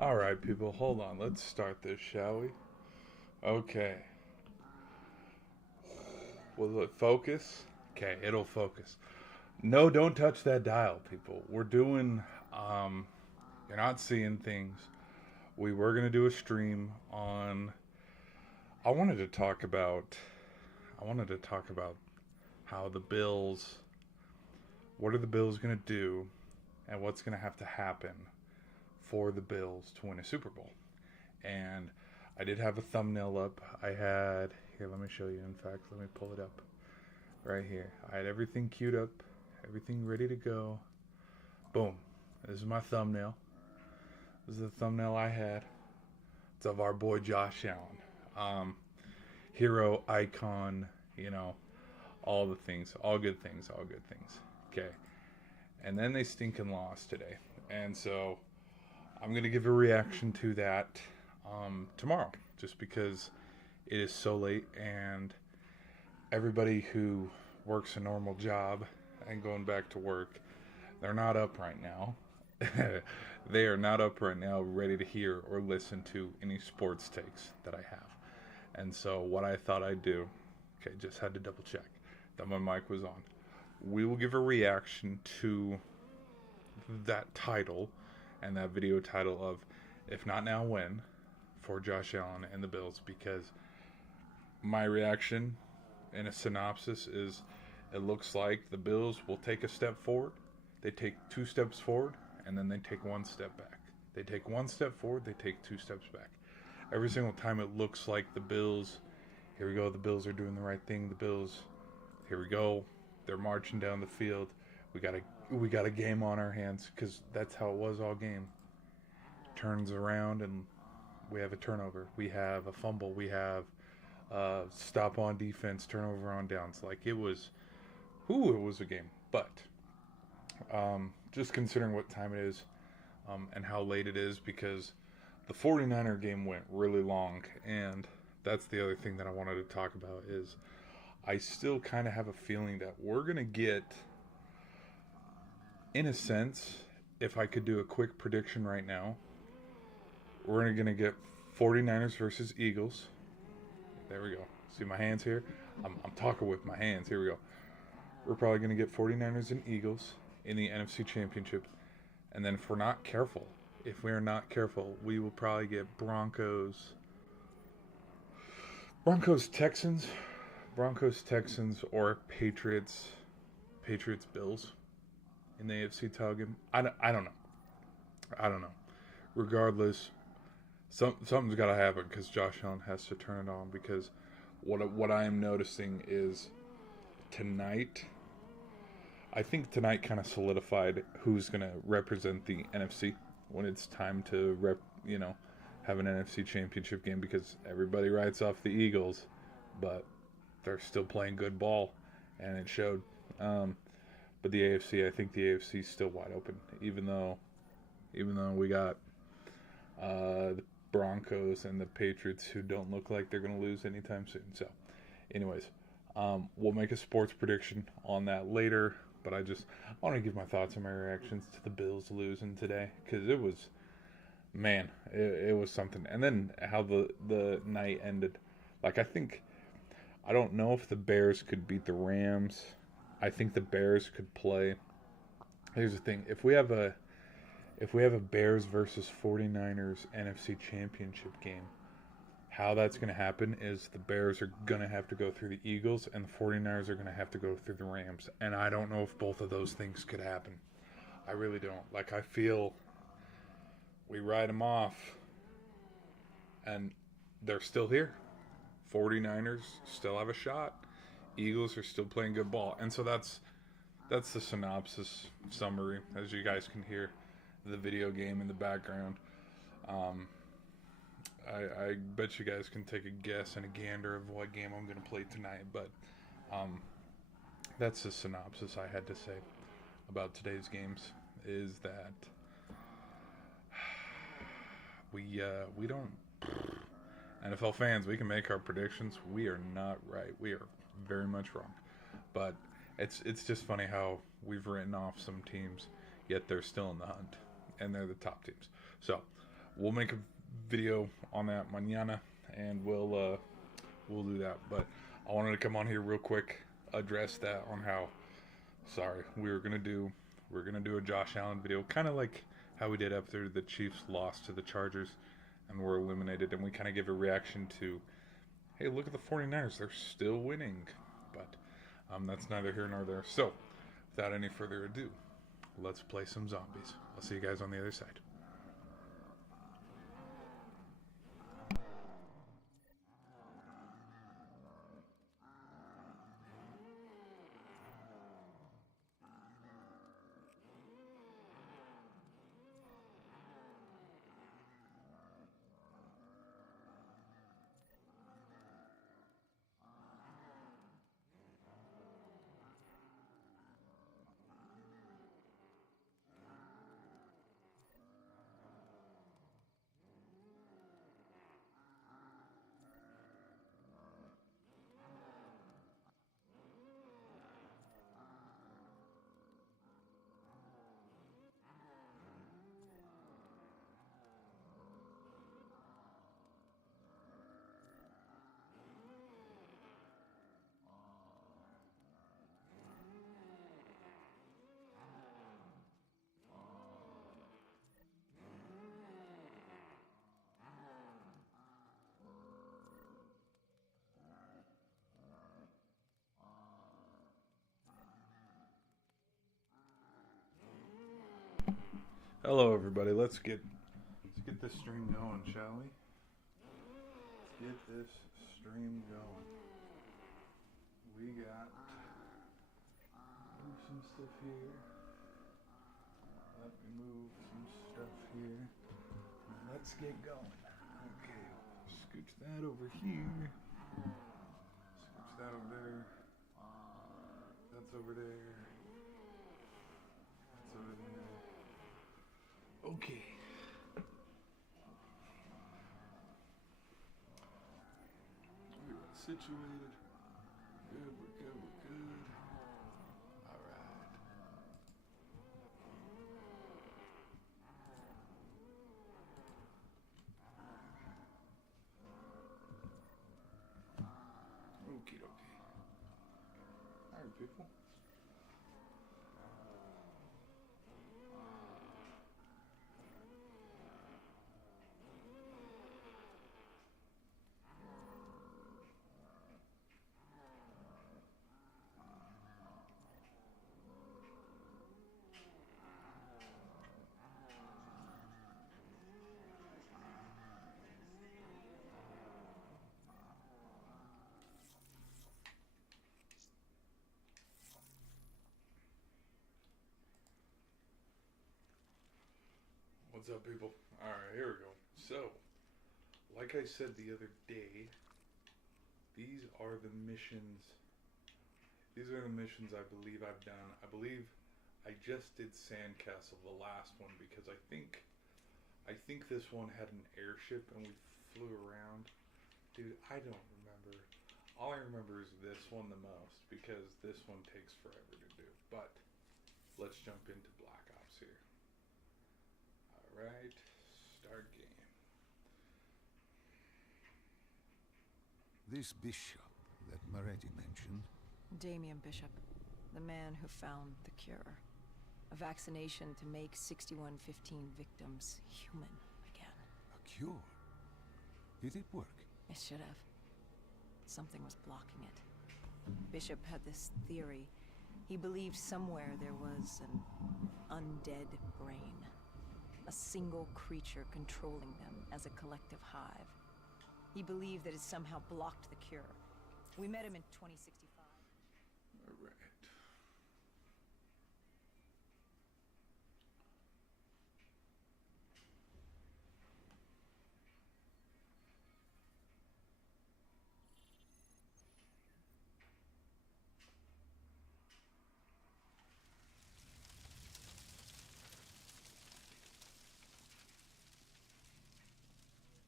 All right, people, hold on. Let's start this, shall we? Okay. Will it focus? Okay, it'll focus. No, don't touch that dial, people. We're doing, you're not seeing things. We were going to do a stream on, I wanted to talk about, I wanted to talk about how the Bills, what are the Bills going to do and what's going to have to happen for the Bills to win a Super Bowl. And I did have a thumbnail up. I had here. Let me show you. In fact, let me pull it up right here. I had everything queued up, everything ready to go. Boom. This is my thumbnail. This is the thumbnail I had. It's of our boy Josh Allen, hero, icon. You know, all the things, all good things, all good things. Okay. And then they stinking lost today, and so I'm gonna give a reaction to that tomorrow, just because it is so late and everybody who works a normal job and going back to work, they're not up right now. They are not up right now ready to hear or listen to any sports takes that I have. And so what I thought I'd do, okay, just had to double check that my mic was on. We will give a reaction to that title and that video title of If Not Now When for Josh Allen and the Bills, because my reaction in a synopsis is it looks like the Bills will take a step forward, they take two steps forward, and then they take one step back. They take one step forward, they take two steps back. Every single time it looks like the Bills, here we go, the Bills are doing the right thing, the Bills, here we go, they're marching down the field. We got a game on our hands, because that's how it was all game. Turns around and we have a turnover. We have a fumble. We have stop on defense, turnover on downs. Like it was a game. But just considering what time it is and how late it is, because the 49er game went really long, and that's the other thing that I wanted to talk about is I still kind of have a feeling that we're going to get, in a sense, if I could do a quick prediction right now, we're going to get 49ers versus Eagles. There we go. See my hands here? I'm talking with my hands. Here we go. We're probably going to get 49ers and Eagles in the NFC Championship. And then if we are not careful, we will probably get Broncos Texans, or Patriots Bills in the AFC title game. I don't know. I don't know. Regardless, something's got to happen because Josh Allen has to turn it on. Because what I am noticing is tonight, I think tonight kind of solidified who's going to represent the NFC when it's time to have an NFC Championship game, because everybody writes off the Eagles, but they're still playing good ball, and it showed. But the AFC, I think the AFC is still wide open, even though we got the Broncos and the Patriots, who don't look like they're going to lose anytime soon. So, anyways, we'll make a sports prediction on that later. But I want to give my thoughts and my reactions to the Bills losing today, because it was, man, it was something. And then how the night ended. Like, I don't know if the Bears could beat the Rams. I think the Bears could play. Here's the thing: if we have a Bears versus 49ers NFC Championship game, how that's going to happen is the Bears are going to have to go through the Eagles, and the 49ers are going to have to go through the Rams. And I don't know if both of those things could happen. I really don't. Like, I feel we write them off, and they're still here. 49ers still have a shot. Eagles are still playing good ball. And so that's the synopsis summary, as you guys can hear the video game in the background. I bet you guys can take a guess and a gander of what game I'm going to play tonight, but that's the synopsis I had to say about today's games, is that we don't, NFL fans, we can make our predictions. We are not right. We are very much wrong. But it's just funny how we've written off some teams, yet they're still in the hunt, and they're the top teams. So we'll make a video on that mañana, and we'll do that. But I wanted to come on here real quick, address that on how sorry we're gonna do a Josh Allen video, kind of like how we did after the Chiefs lost to the Chargers and were eliminated, and we kind of give a reaction to, hey, look at the 49ers, they're still winning. But that's neither here nor there. So without any further ado, let's play some zombies. I'll see you guys on the other side. Hello, everybody. Let's get this stream going, shall we? Let's get this stream going. We got move some stuff here. Let me move some stuff here. Let's get going. Okay, scooch that over here. Scooch that over there. That's over there. That's over there. Okay. We're situated. Good, we're good, we're good. Alright. Okie dokie. Alright, people. What's up, people? Alright, here we go. So, like I said the other day, these are the missions. These are the missions I believe I've done. I believe I just did Sandcastle, the last one, because I think this one had an airship and we flew around. Dude, I don't remember. All I remember is this one the most, because this one takes forever to do. But let's jump into Black Ops here. Alright, start game. This bishop that Moretti mentioned. Damien Bishop, the man who found the cure. A vaccination to make 6115 victims human again. A cure? Did it work? It should have. Something was blocking it. Bishop had this theory. He believed somewhere there was an undead brain. A single creature controlling them as a collective hive. He believed that it somehow blocked the cure. We met him in 2065. All right.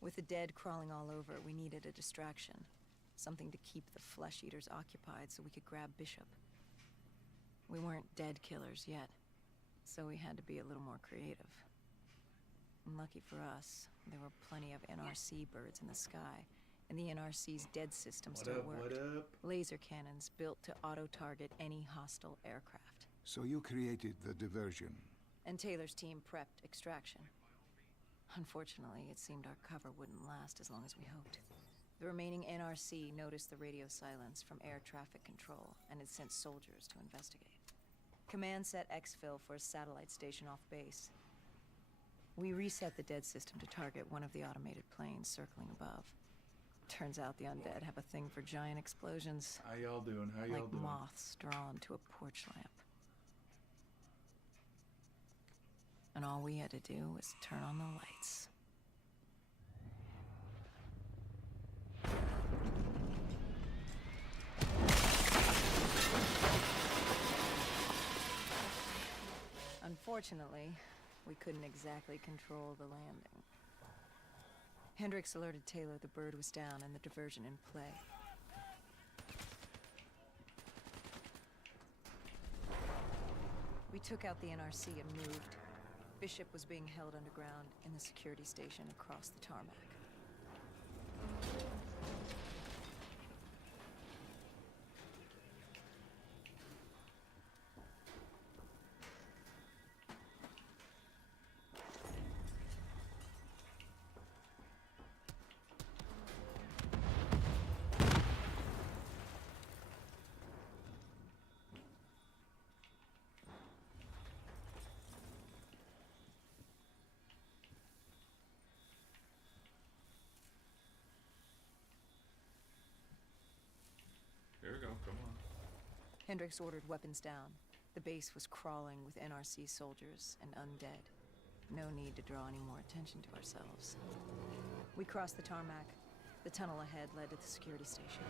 With the dead crawling all over, we needed a distraction. Something to keep the flesh eaters occupied so we could grab Bishop. We weren't dead killers yet, so we had to be a little more creative. And lucky for us, there were plenty of NRC birds in the sky, and the NRC's dead system still worked. What up? Laser cannons built to auto-target any hostile aircraft. So you created the diversion. And Taylor's team prepped extraction. Unfortunately, it seemed our cover wouldn't last as long as we hoped. The remaining NRC noticed the radio silence from air traffic control and had sent soldiers to investigate. Command set exfil for a satellite station off base. We reset the dead system to target one of the automated planes circling above. Turns out the undead have a thing for giant explosions. How y'all doing? How y'all Like doing? moths drawn to a porch lamp. And all we had to do was turn on the lights. Unfortunately, we couldn't exactly control the landing. Hendricks alerted Taylor the bird was down and the diversion in play. We took out the NRC and moved. Bishop was being held underground in the security station across the tarmac. Here we go. Come on. Hendricks ordered weapons down. The base was crawling with NRC soldiers and undead. No need to draw any more attention to ourselves. We crossed the tarmac. The tunnel ahead led to the security station.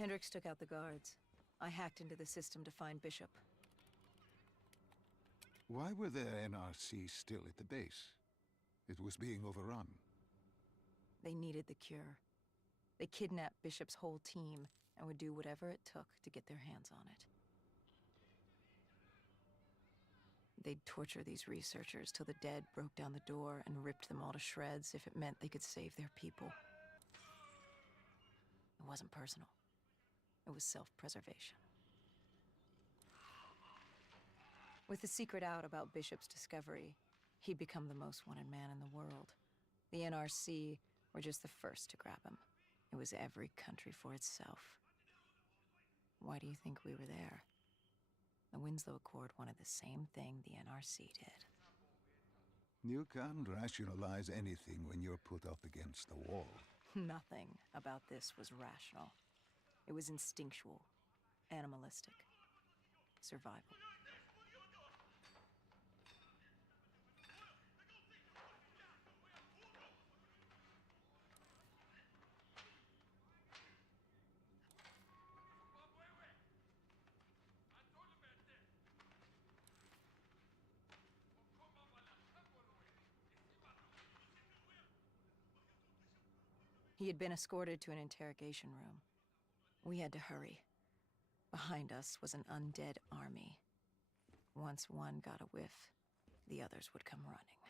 Hendricks took out the guards. I hacked into the system to find Bishop. Why were the NRC still at the base? It was being overrun. They needed the cure. They kidnapped Bishop's whole team and would do whatever it took to get their hands on it. They'd torture these researchers till the dead broke down the door and ripped them all to shreds if it meant they could save their people. It wasn't personal. It was self-preservation. With the secret out about Bishop's discovery, he'd become the most wanted man in the world. The NRC were just the first to grab him. It was every country for itself. Why do you think we were there? The Winslow Accord wanted the same thing the NRC did. You can't rationalize anything when you're put up against the wall. Nothing about this was rational. It was instinctual, animalistic, survival. He had been escorted to an interrogation room. We had to hurry. Behind us was an undead army. Once one got a whiff, the others would come running.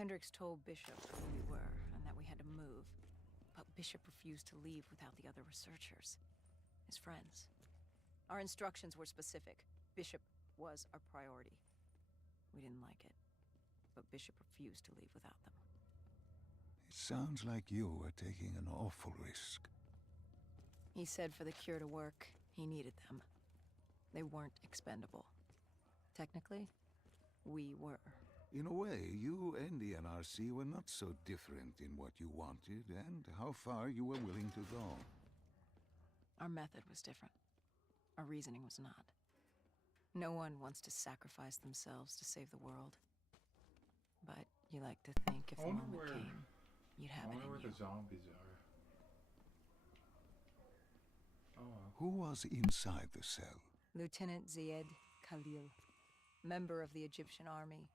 Hendricks told Bishop who we were and that we had to move, but Bishop refused to leave without the other researchers, his friends. Our instructions were specific. Bishop was our priority. We didn't like it, but Bishop refused to leave without them. It sounds like you were taking an awful risk. He said for the cure to work, he needed them. They weren't expendable. Technically, we were. In a way, you and the NRC were not so different in what you wanted and how far you were willing to go. Our method was different. Our reasoning was not. No one wants to sacrifice themselves to save the world. But you like to think if the moment came, you'd have it in you. I wonder where the zombies are. Oh. Who was inside the cell? Lieutenant Ziyed Khalil, member of the Egyptian army.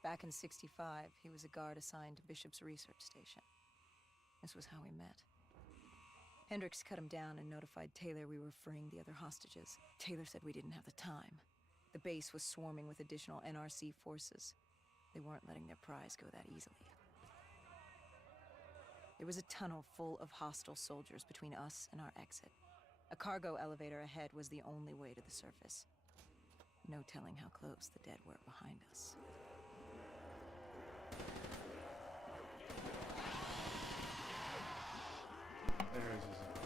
Back in '65, he was a guard assigned to Bishop's research station. This was how we met. Hendricks cut him down and notified Taylor we were freeing the other hostages. Taylor said we didn't have the time. The base was swarming with additional NRC forces. They weren't letting their prize go that easily. There was a tunnel full of hostile soldiers between us and our exit. A cargo elevator ahead was the only way to the surface. No telling how close the dead were behind us. There is his.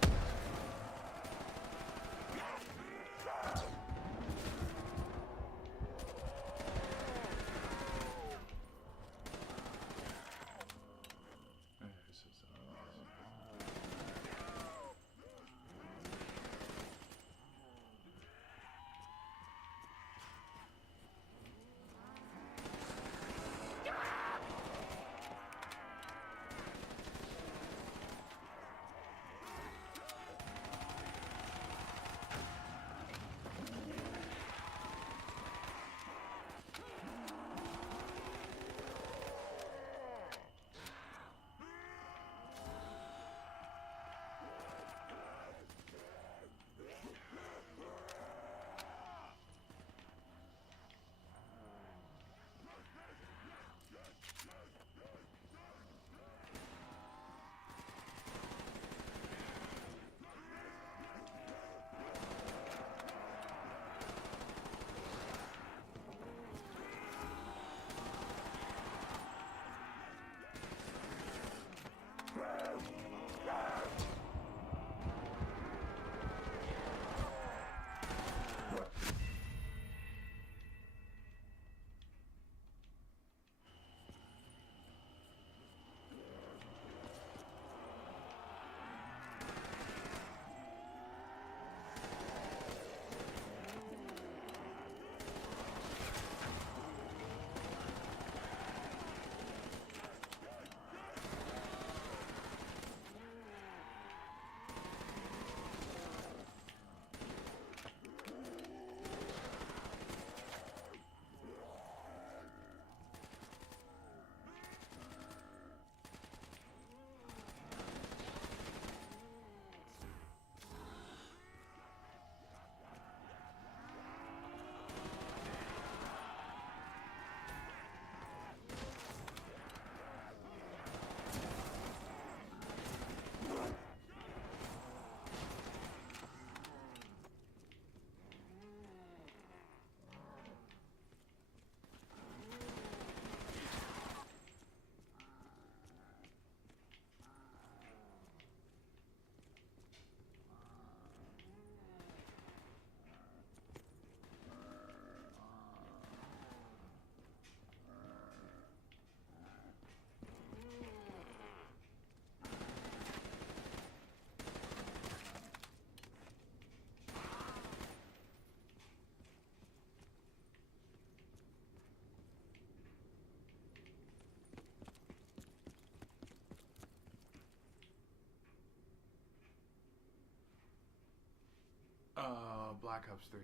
Black Ops 3.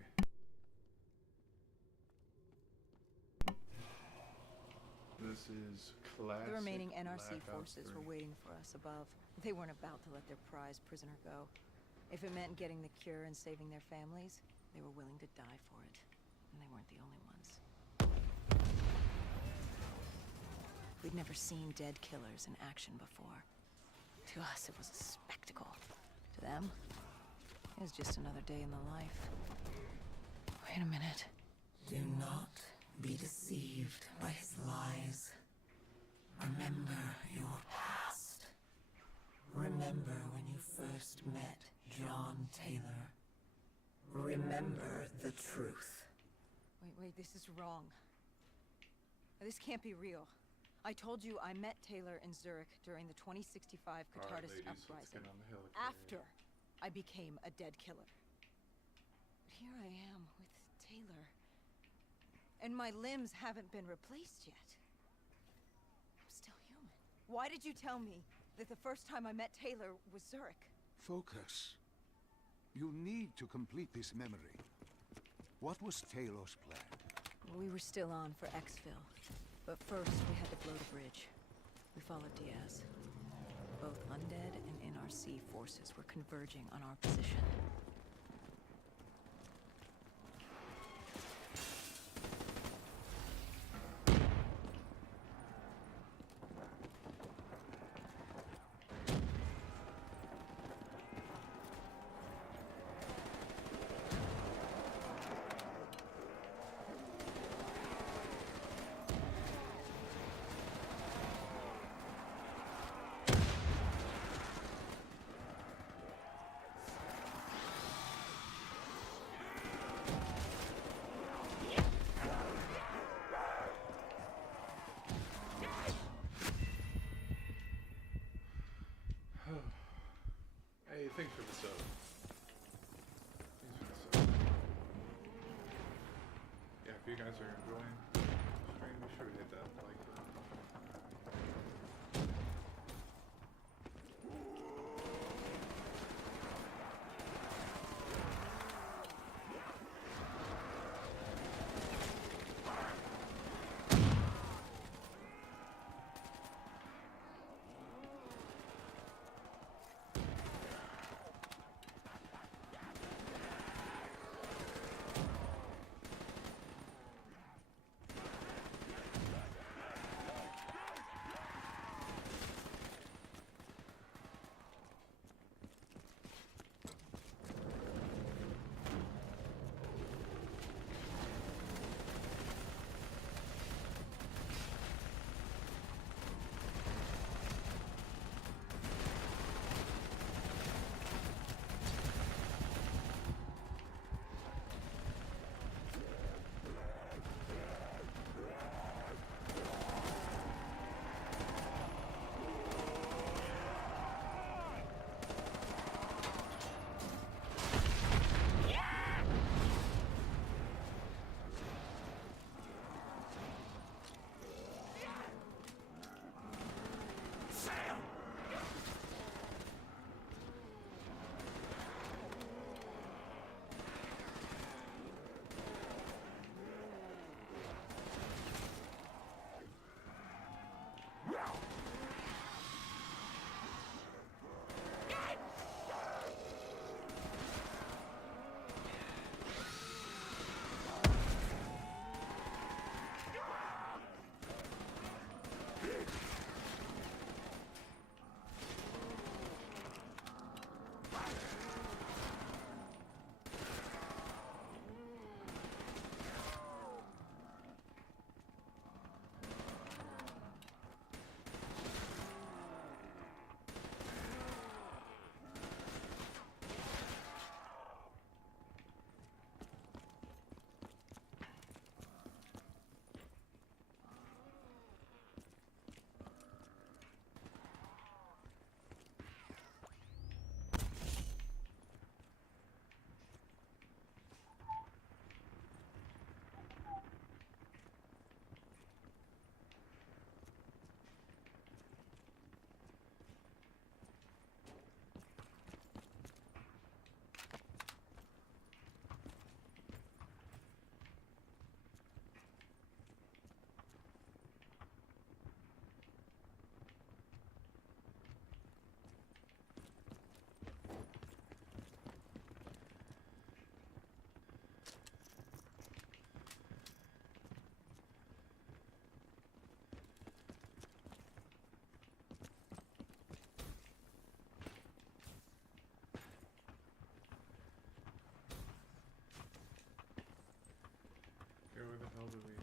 This is classic. The remaining NRC Black Ops forces 3. were waiting for us above. They weren't about to let their prized prisoner go. If it meant getting the cure and saving their families, they were willing to die for it. And they weren't the only ones. We'd never seen dead killers in action before. To us, it was a spectacle. To them, it was just another day in the life. Wait a minute. Do not be deceived by his lies. Remember your past. Remember when you first met John Taylor. Remember the truth. Wait, this is wrong. This can't be real. I told you I met Taylor in Zurich during the 2065 All right, Catharsis ladies, let's uprising. get on the helicarrier. After I became a dead killer. But here I am with Taylor. And my limbs haven't been replaced yet. I'm still human. Why did you tell me that the first time I met Taylor was Zurich? Focus. You need to complete this memory. What was Taylor's plan? We were still on for exfil. But first, we had to blow the bridge. We followed Diaz. Both undead and NRC forces were converging on our position. Hey, thanks for the sub. Thanks for the sub. Yeah, if you guys are enjoying the stream, be sure to hit that like button. hell do we...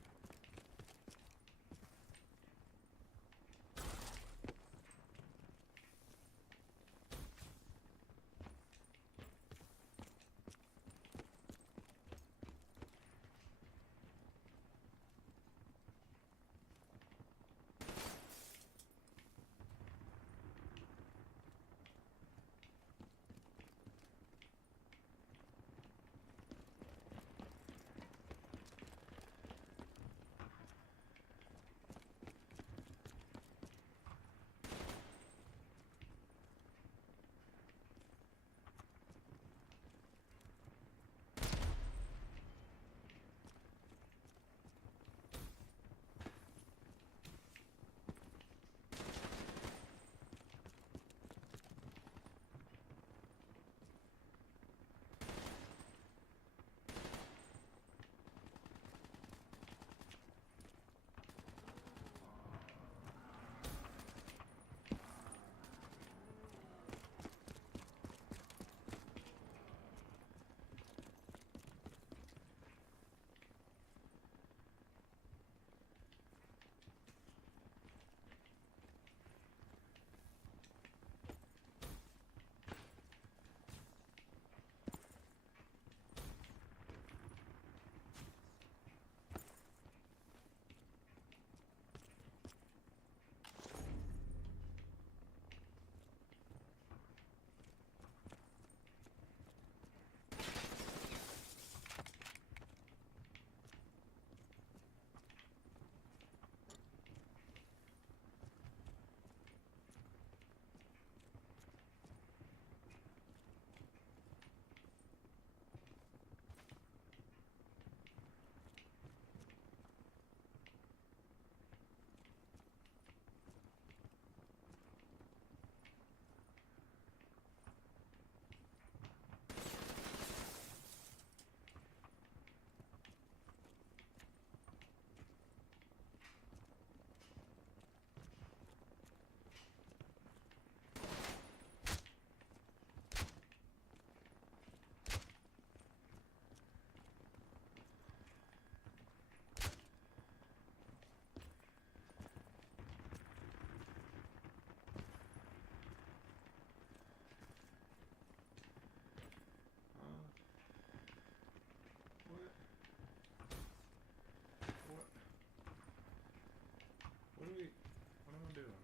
What am I doing?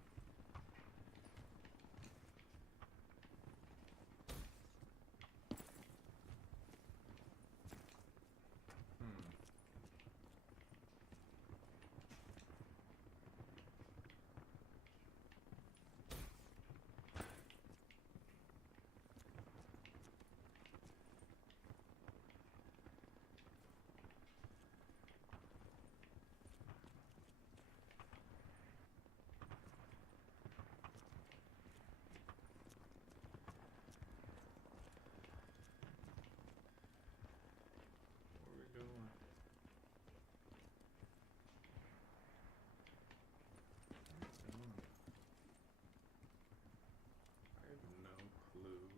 Where are we going? I have no clue.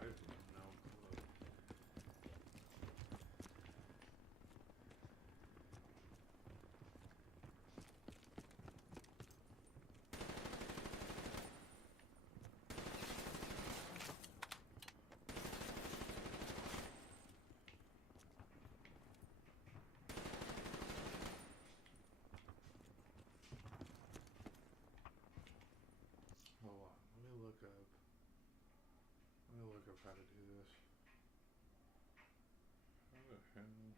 I have no clue. Hold on, let me look up. Let me look up how to do this. How the hell?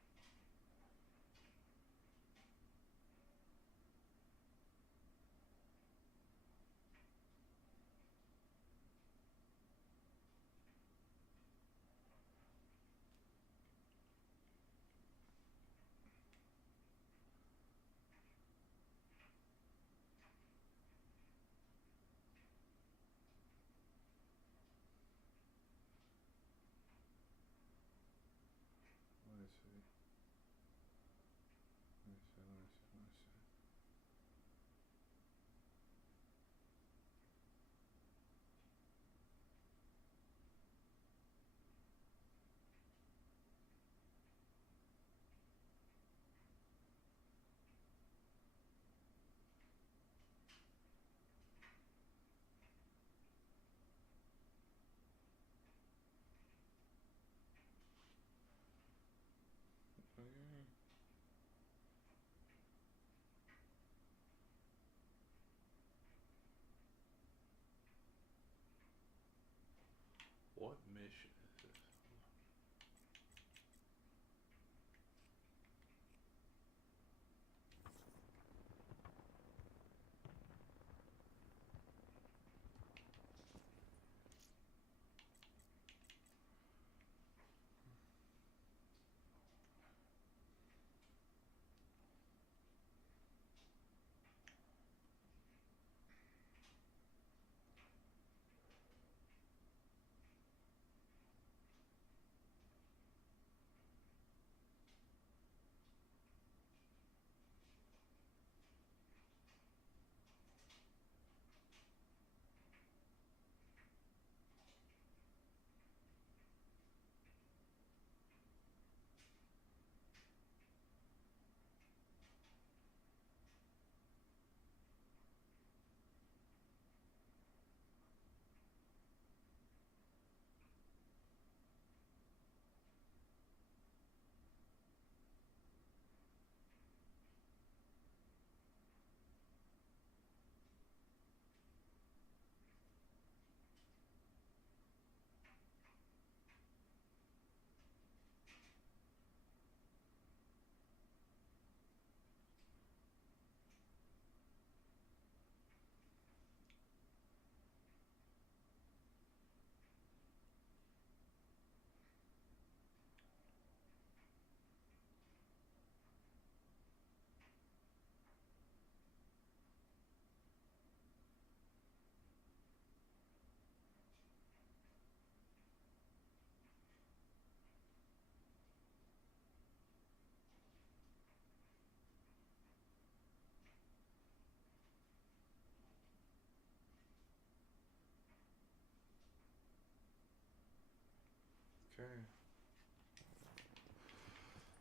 Okay.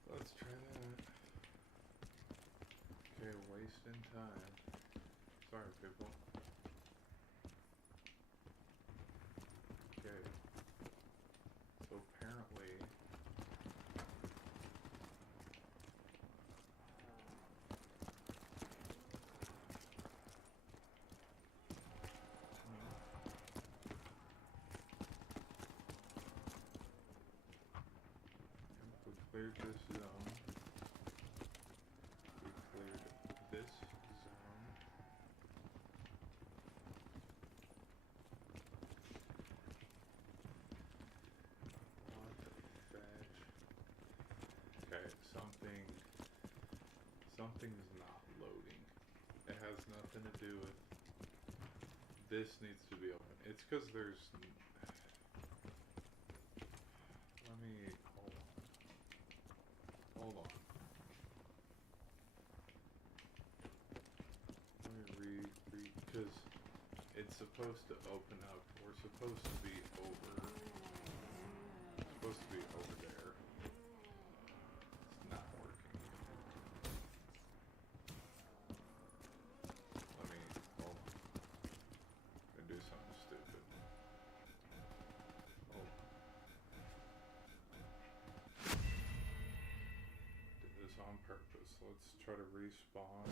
Let's try that. Okay, wasting time. Sorry, people. Okay. So apparently... We cleared this zone. We cleared this zone. What the fetch? Okay, something's not loading. It has nothing to do with this needs to be open. It's because there's... Let me... Hold on. Let me read, because it's supposed to open up. We're supposed to be over there. It's not working. Let me, hold on. I'm gonna do something stupid. Oh. Did this on purpose. Let's try to respawn.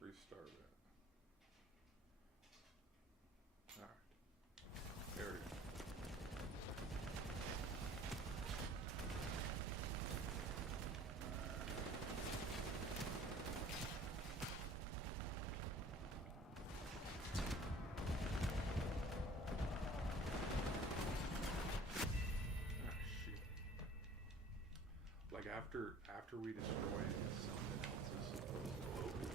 Restart it. Alright. There we go. Like after we destroy it, something else is supposed to open.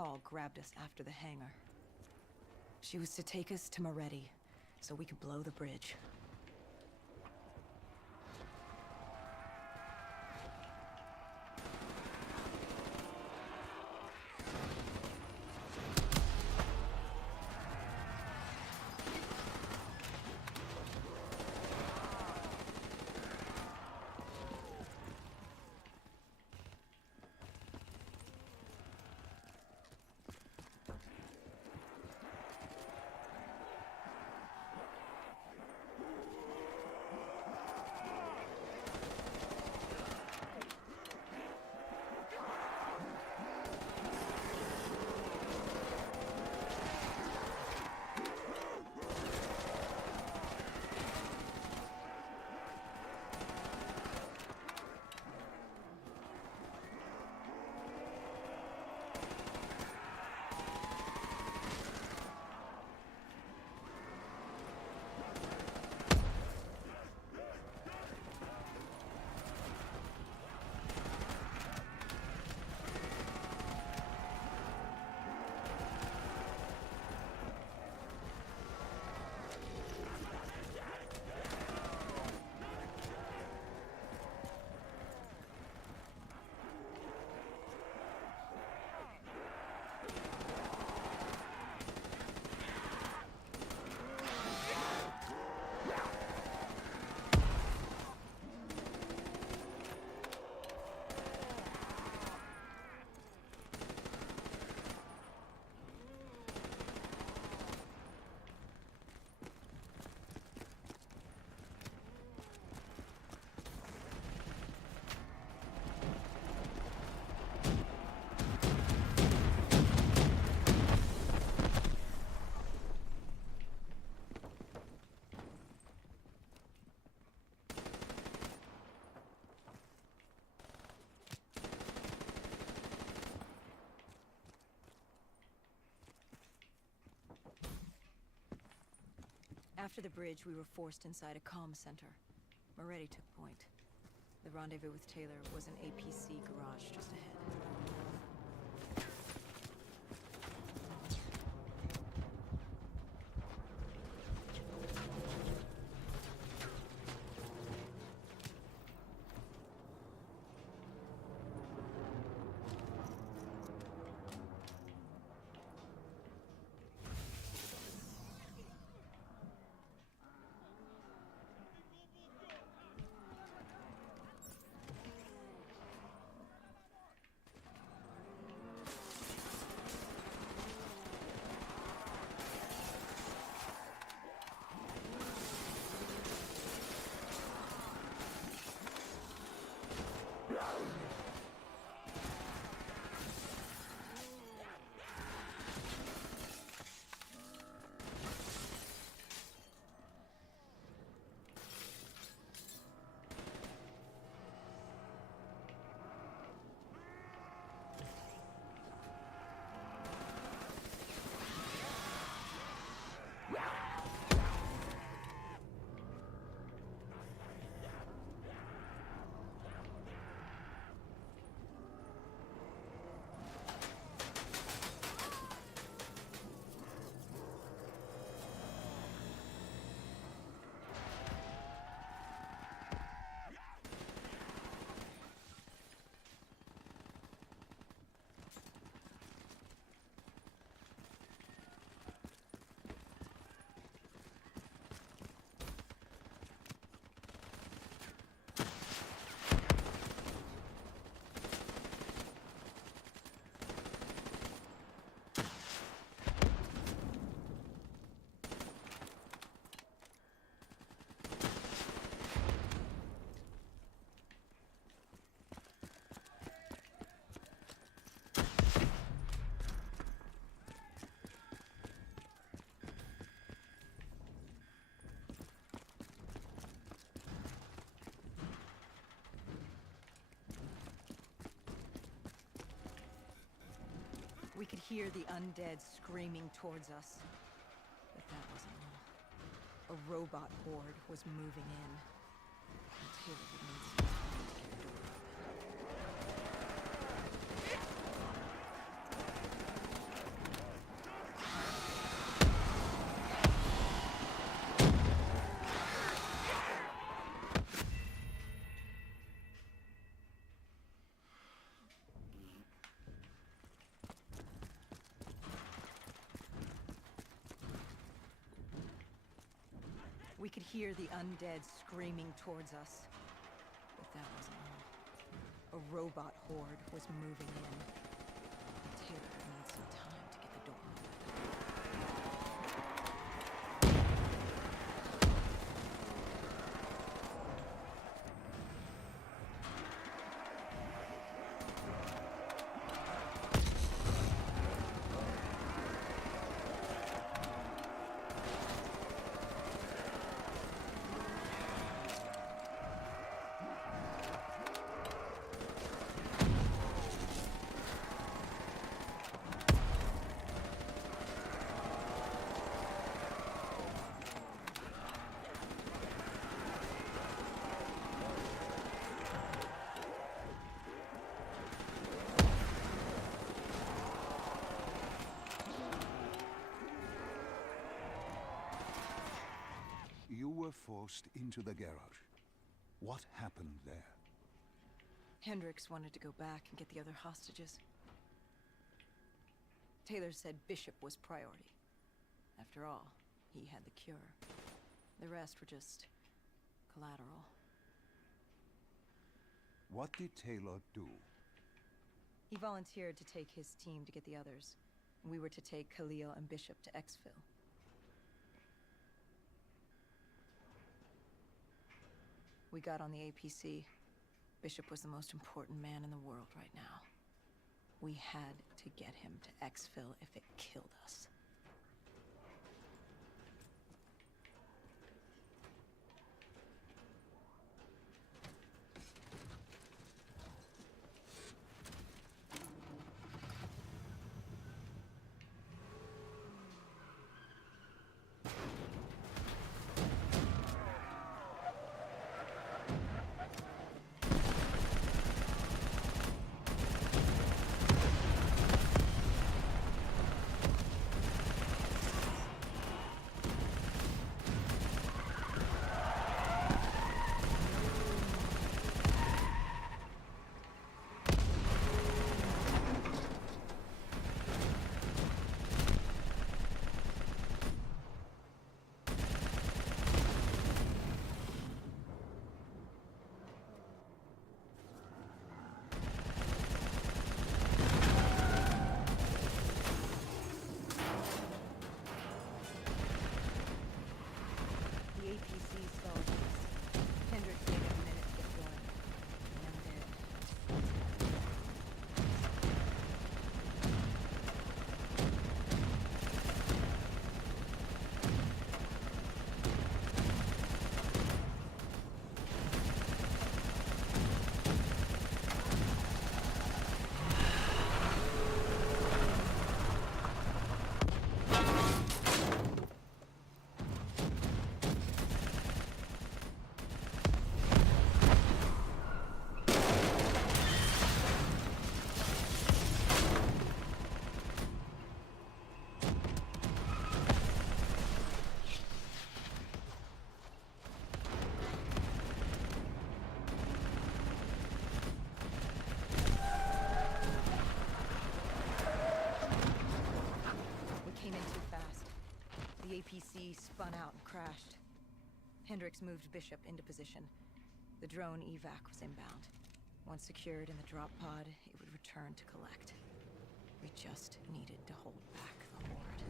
call grabbed us after the hangar. She was to take us to Moretti, so we could blow the bridge. After the bridge, we were forced inside a comm center. Moretti took point. The rendezvous with Taylor was an APC garage just ahead. We could hear the undead screaming towards us. But that wasn't all. A robot horde was moving in. And Taylor would need some time to get rid of it. We could hear the undead screaming towards us. But that wasn't all. A robot horde was moving in. Taylor would need some time to get the door open. You were forced into the garage. What happened there? Hendricks wanted to go back and get the other hostages. Taylor said Bishop was priority. After all, he had the cure. The rest were just collateral. What did Taylor do? He volunteered to take his team to get the others. We were to take Khalil and Bishop to exfil. We got on the APC. Bishop was the most important man in the world right now. We had to get him to exfil if it killed us. The APC spun out and crashed. Hendricks moved Bishop into position. The drone evac was inbound. Once secured in the drop pod, it would return to collect. We just needed to hold back the horde.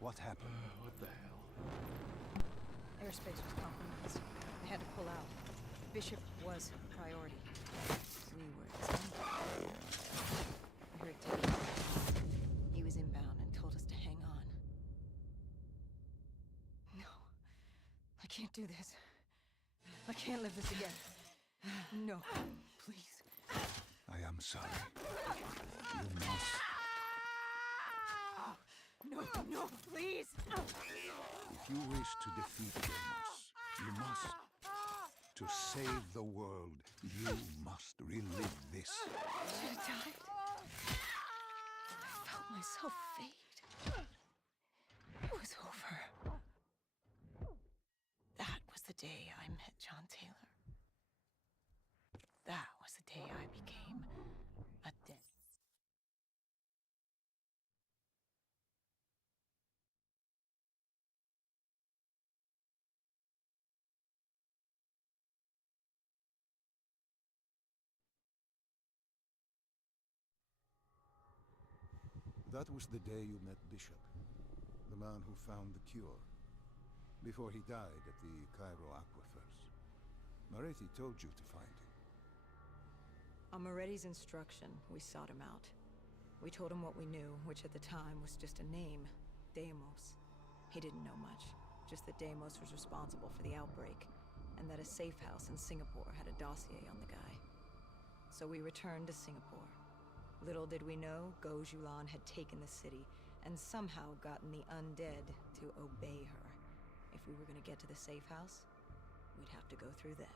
What happened? What the hell? Airspace was compromised. They had to pull out. Bishop was priority. We were extended. I heard Teddy. He was inbound and told us to hang on. No. I can't do this. I can't live this again. No, please. I am sorry. You must. No, please! If you wish to defeat Deimos, you must. To save the world, you must relive this. I should have died. I felt myself fade. It was over. That was the day I met John Taylor. That was the day I became a dead. That was the day you met Bishop, the man who found the cure, before he died at the Cairo aquifers. Whaty told you to find him. On Moretti's instruction, we sought him out. We told him what we knew, which at the time was just a name, Deimos. He didn't know much, just that Deimos was responsible for the outbreak, and that a safe house in Singapore had a dossier on the guy. So we returned to Singapore. Little did we know, Gojulan had taken the city, and somehow gotten the undead to obey her. If we were gonna get to the safe house, we'd have to go through them.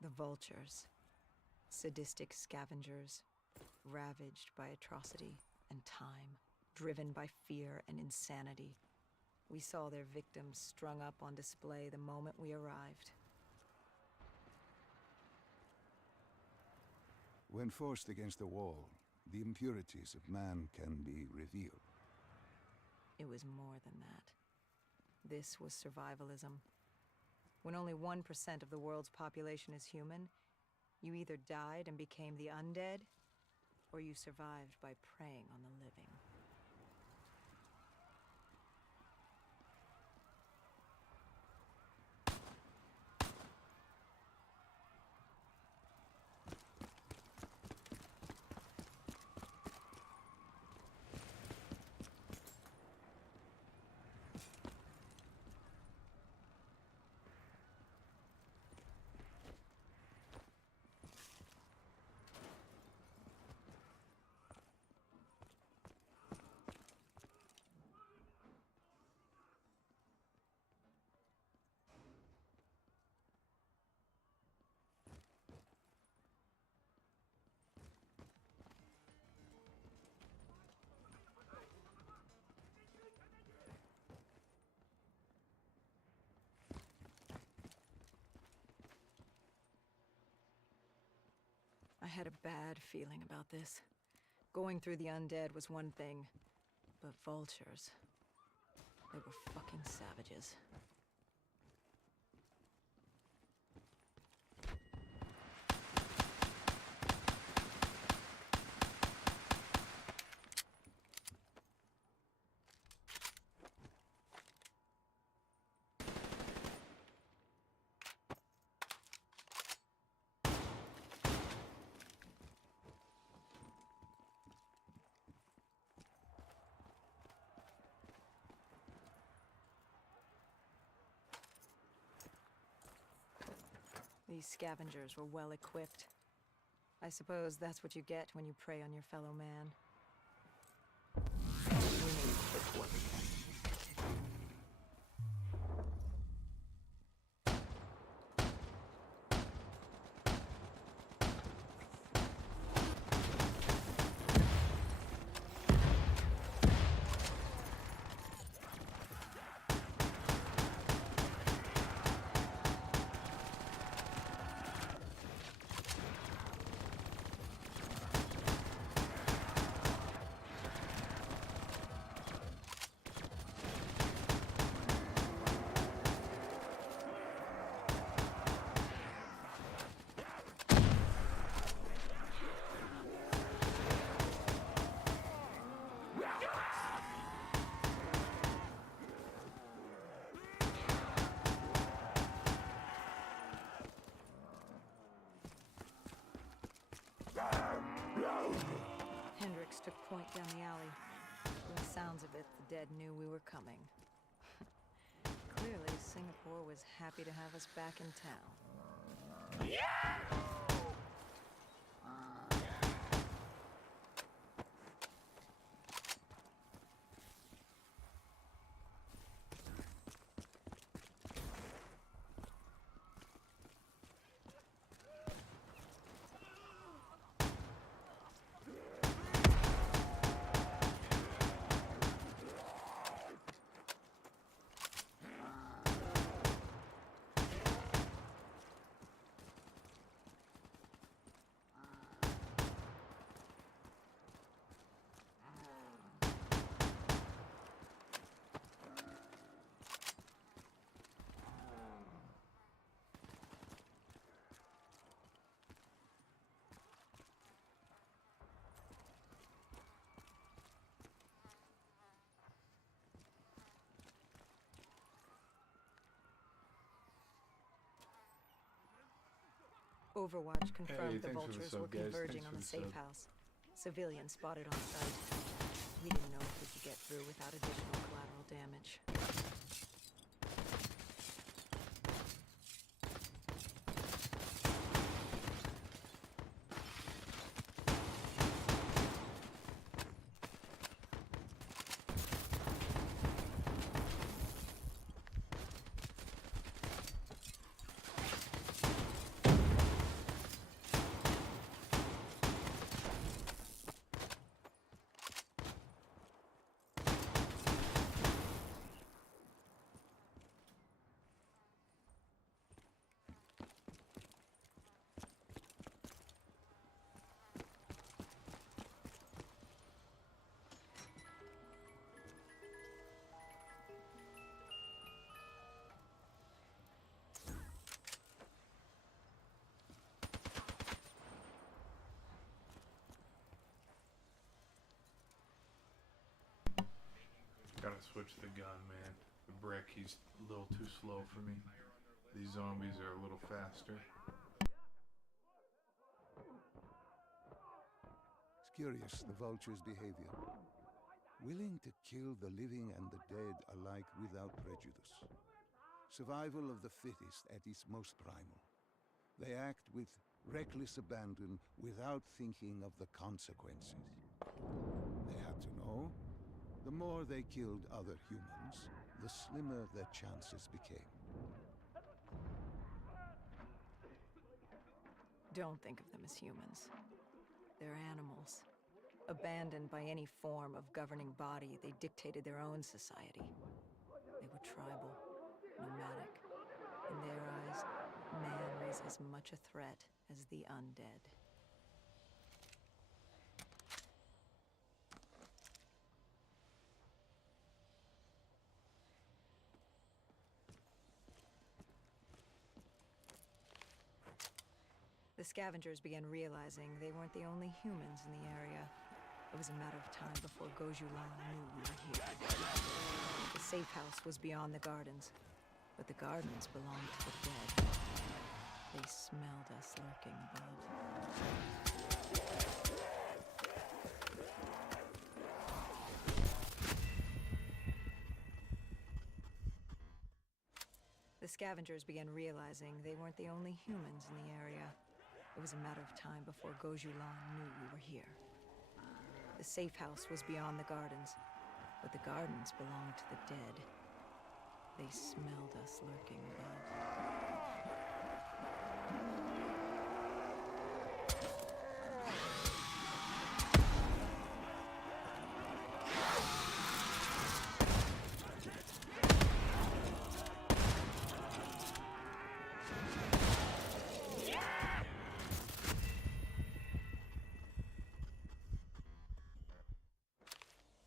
The vultures. Sadistic scavengers, ravaged by atrocity and time, driven by fear and insanity. We saw their victims strung up on display the moment we arrived. When forced against the wall, the impurities of man can be revealed. It was more than that. This was survivalism. When only 1% of the world's population is human, you either died and became the undead, or you survived by preying on the living. I had a bad feeling about this. Going through the undead was one thing, but vultures, they were fucking savages. These scavengers were well equipped. I suppose that's what you get when you prey on your fellow man. We need quick work. Hendricks took point down the alley. From the sounds of it, the dead knew we were coming. Clearly, Singapore was happy to have us back in town. Overwatch confirmed the thanks for the vultures sub, were guys. converging Thanks on for the the safe sub. house. Civilians spotted on site. We didn't know if we could get through without additional collateral damage. Gotta switch the gun, man. The brick, he's a little too slow for me. These zombies are a little faster. It's curious, the vulture's behavior. Willing to kill the living and the dead alike without prejudice. Survival of the fittest at its most primal. They act with reckless abandon without thinking of the consequences. They had to know. The more they killed other humans, the slimmer their chances became. Don't think of them as humans. They're animals. Abandoned by any form of governing body, they dictated their own society. They were tribal, nomadic. In their eyes, man was as much a threat as the undead. The scavengers began realizing they weren't the only humans in the area. It was a matter of time before Gojulan knew we were here. The safe house was beyond the gardens, but the gardens belonged to the dead. They smelled us lurking above. The scavengers began realizing they weren't the only humans in the area. It was a matter of time before Gojulan knew we were here. The safe house was beyond the gardens, but the gardens belonged to the dead. They smelled us lurking above.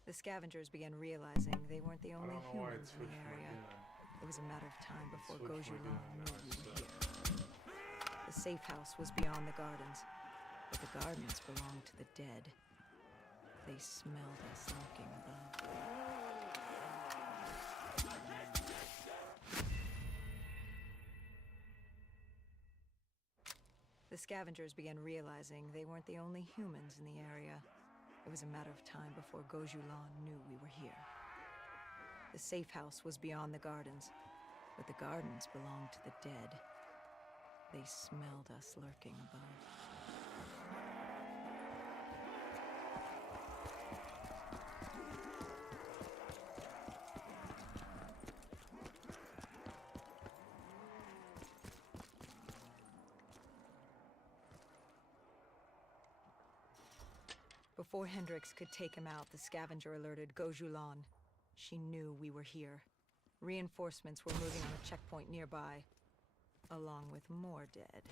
The scavengers began realizing they weren't the only humans in the area. It was a matter of time before Gojulan knew we were here. The safe house was beyond the gardens, but the gardens belonged to the dead. They smelled us lurking above. The scavengers began realizing they weren't the only humans in the area. It was a matter of time before Gojulan knew we were here. The safe house was beyond the gardens, but the gardens belonged to the dead. They smelled us lurking above. Before Hendrix could take him out, the scavenger alerted Gojulan. She knew we were here. Reinforcements were moving on a checkpoint nearby, along with more dead.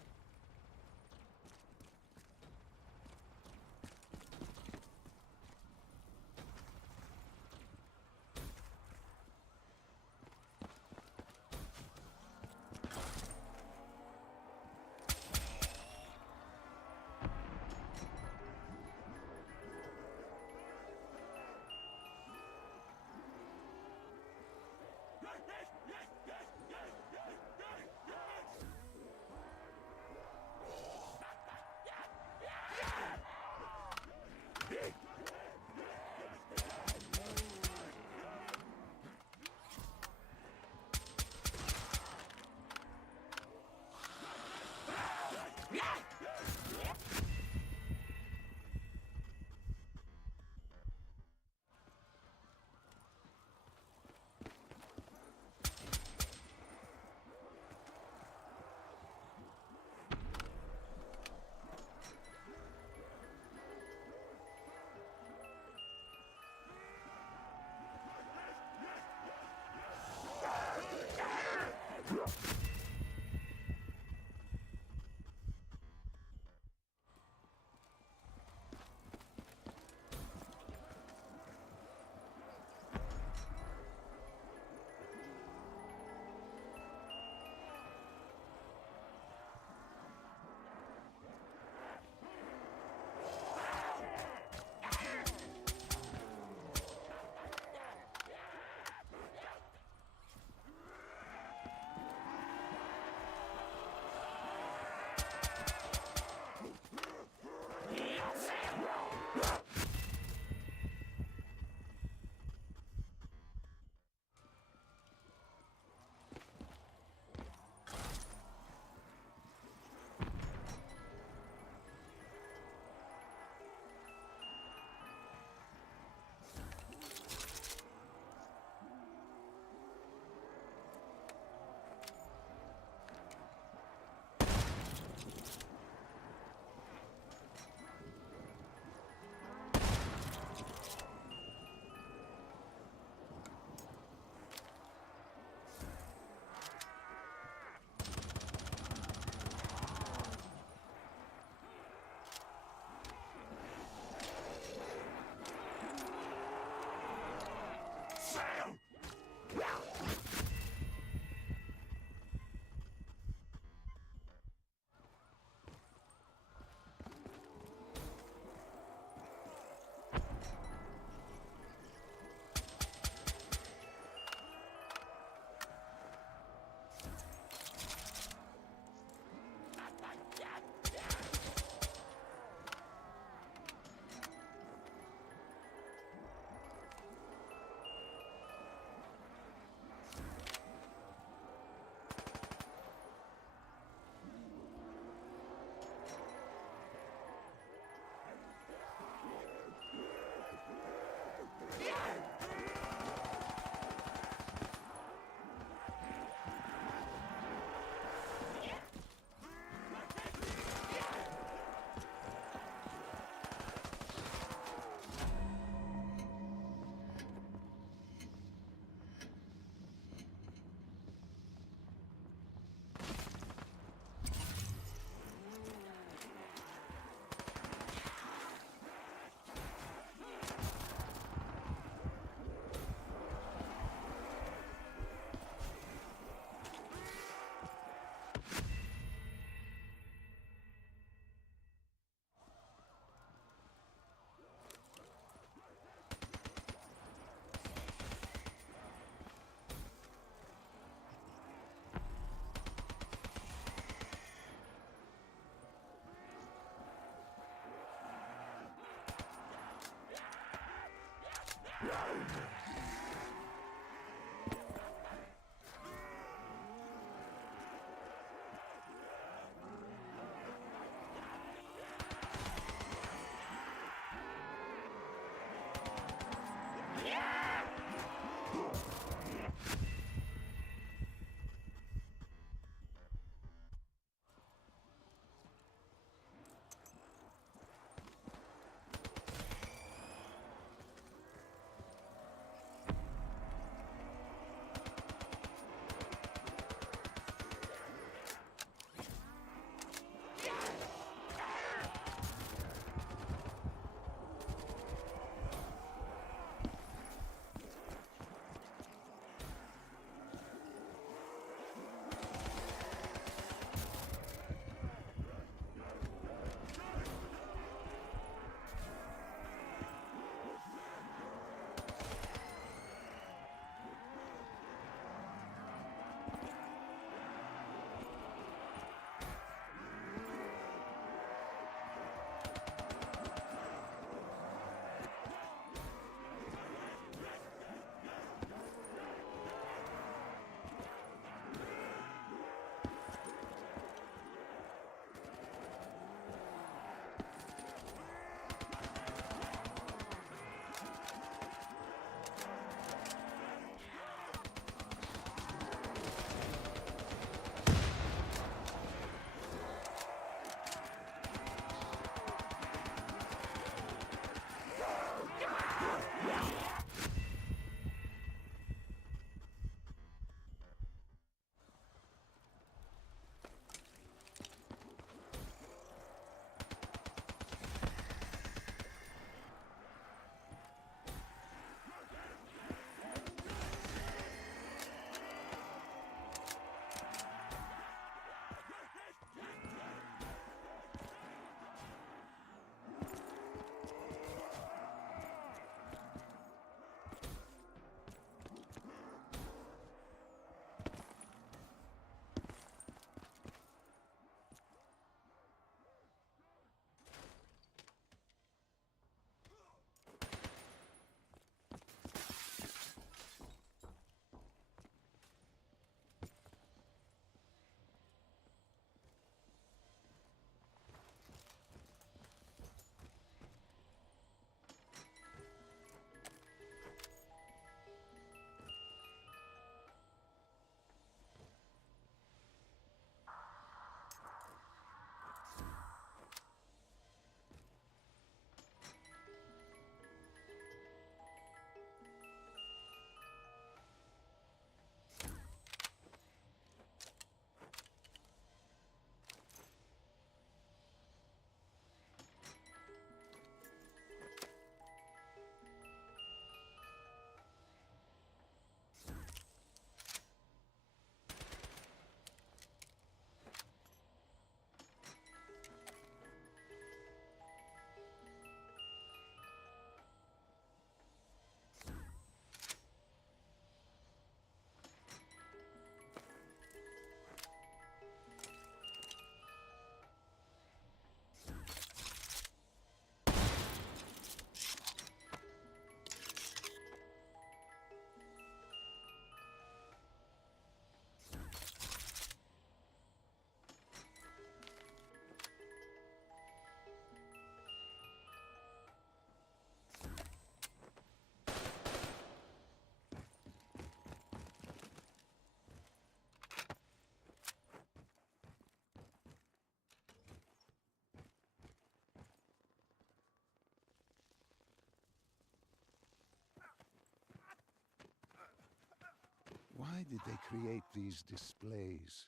did they create these displays?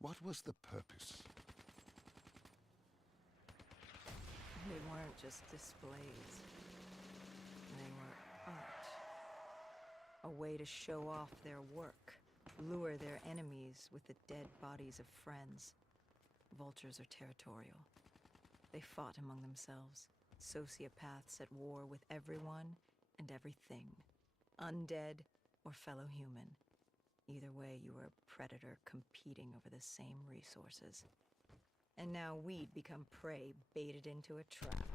What was the purpose? They weren't just displays. They were art. A way to show off their work. Lure their enemies with the dead bodies of friends. Vultures are territorial. They fought among themselves. Sociopaths at war with everyone and everything. Undead or fellow human. Either way, you were a predator competing over the same resources. And now we'd become prey baited into a trap.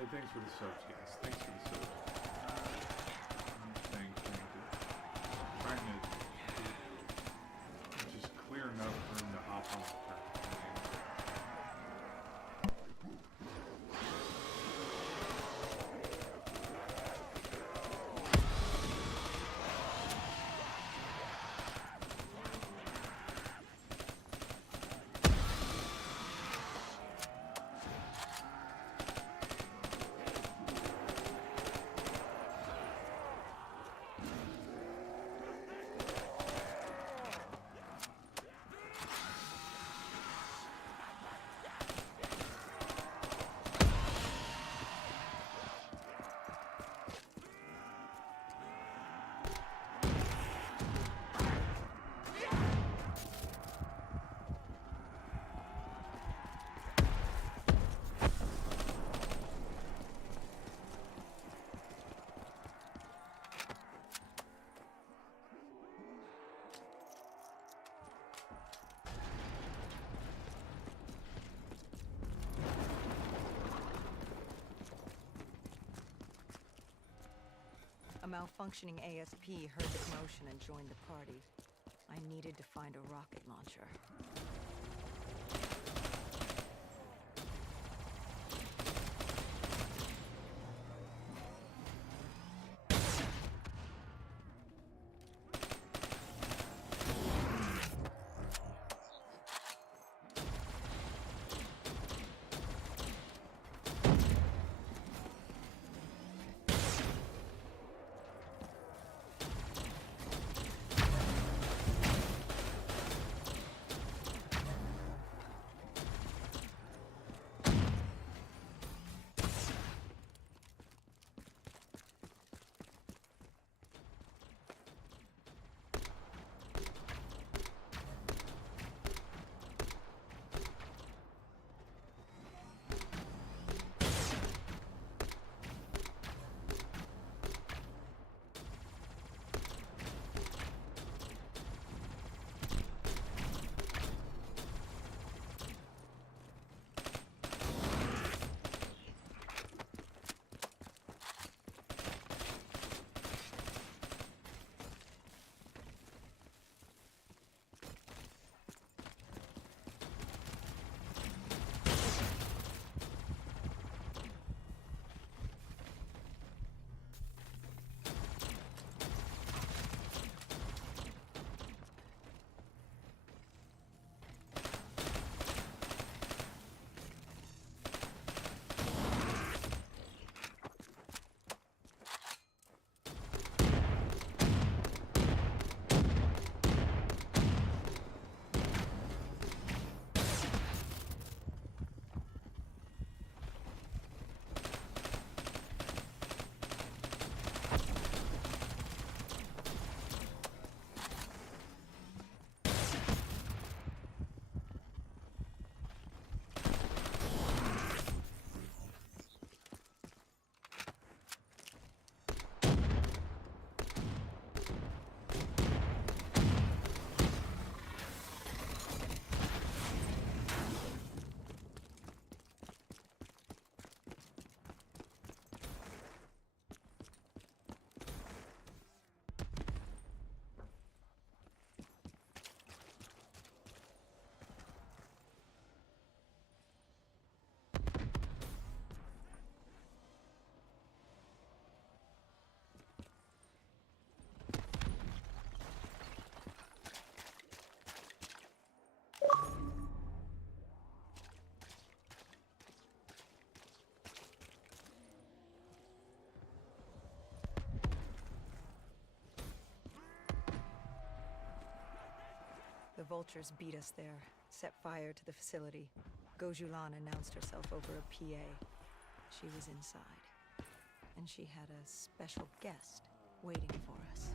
Hey, thanks for the subs, guys. Thanks for the subs. Thank you. Trying to just clear enough room to hop on the track. malfunctioning ASP heard the commotion and joined the party. I needed to find a rocket launcher. The vultures beat us there, set fire to the facility. Gojulan announced herself over a PA. She was inside, and she had a special guest waiting for us.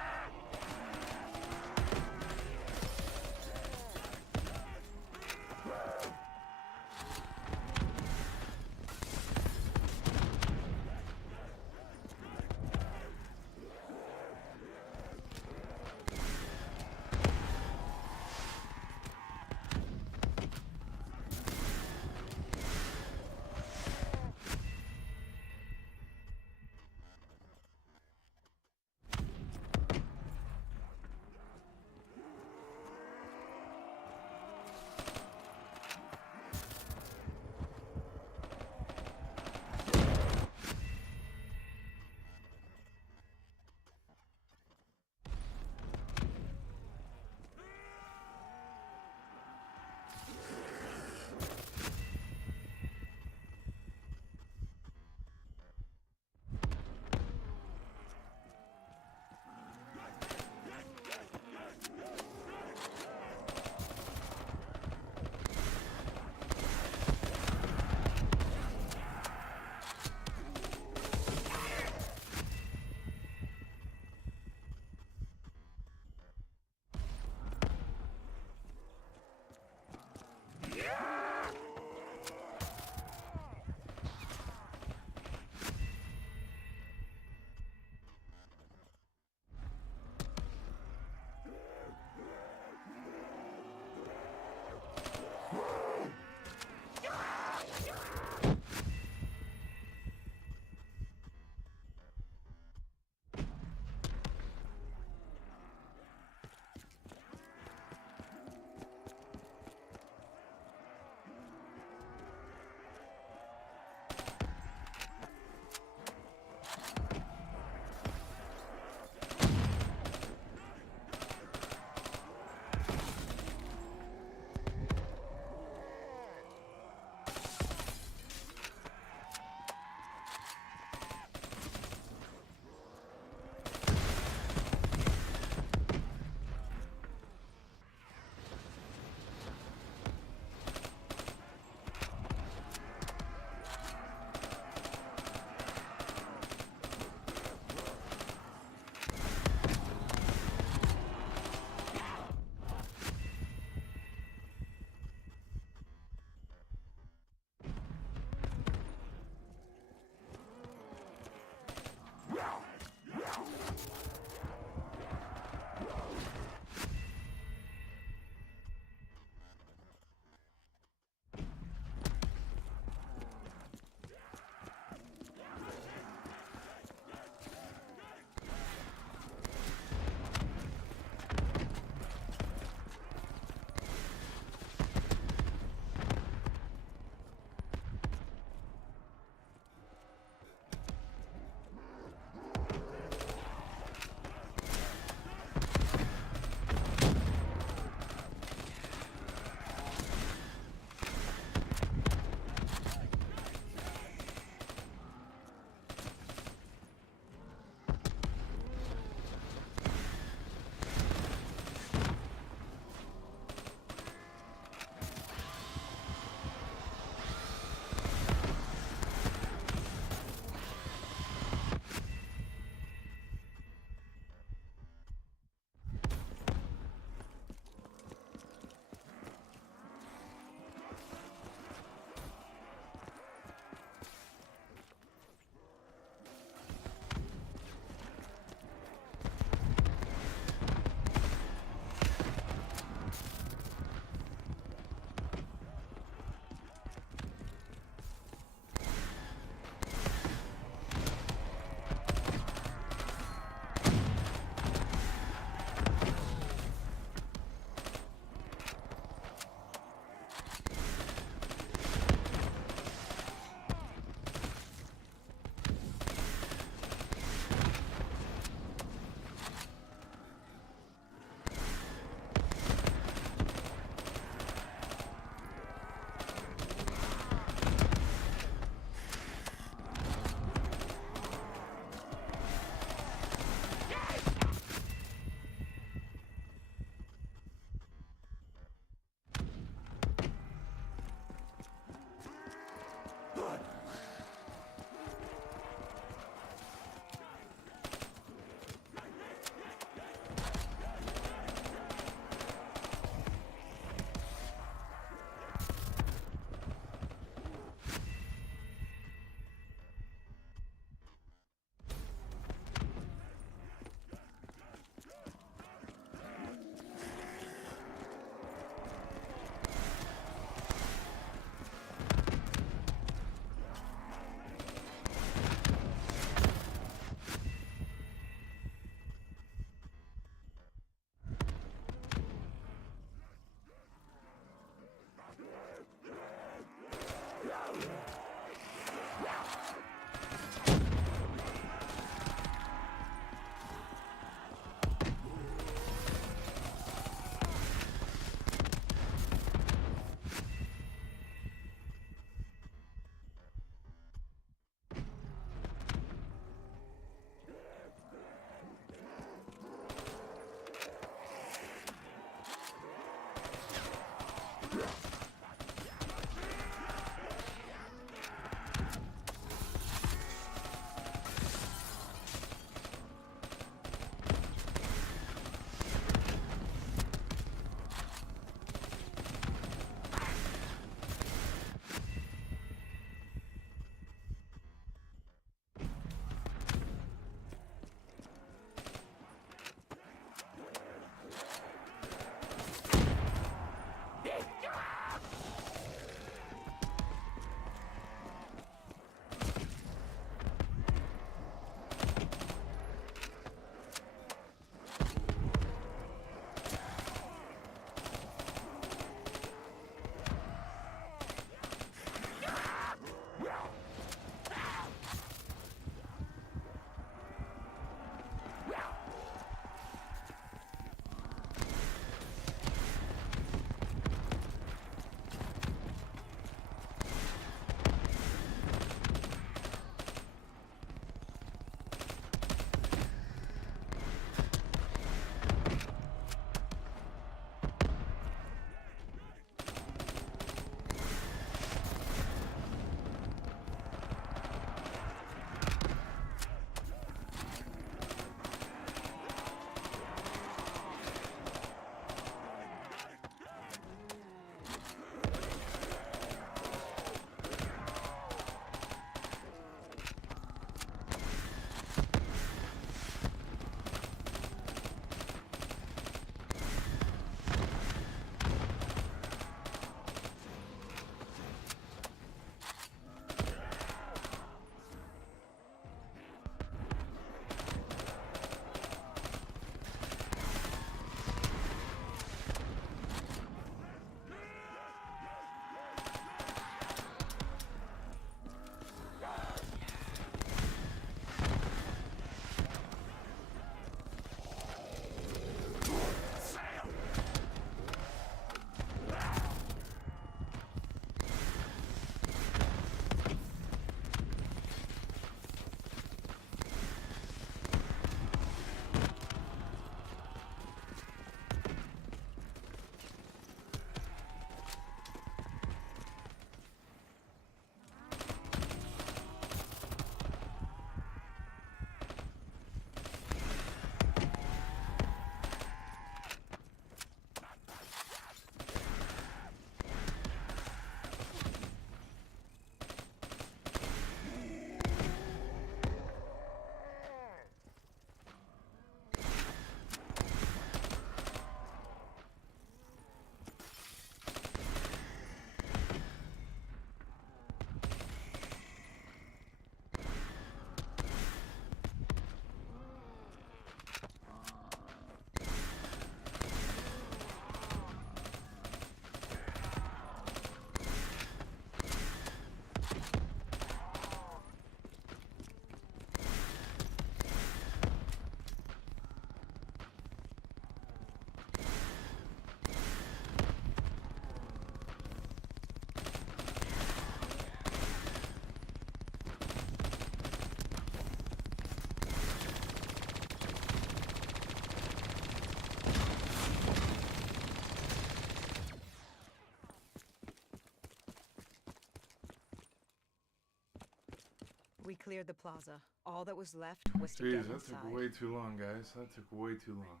We cleared the plaza. All that was left was to Jeez, get that inside. took way too long, guys. That took way too long.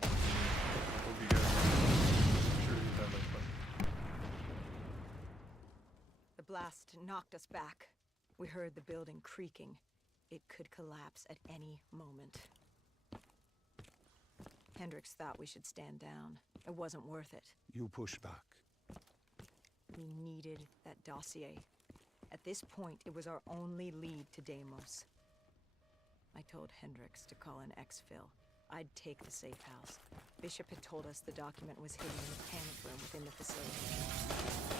I hope you guys I'm sure you had that fun. The blast knocked us back. We heard the building creaking. It could collapse at any moment. Hendricks thought we should stand down. It wasn't worth it. You push back. We needed that dossier. At this point, it was our only lead to Deimos. I told Hendricks to call in exfil. I'd take the safe house. Bishop had told us the document was hidden in the panic room within the facility.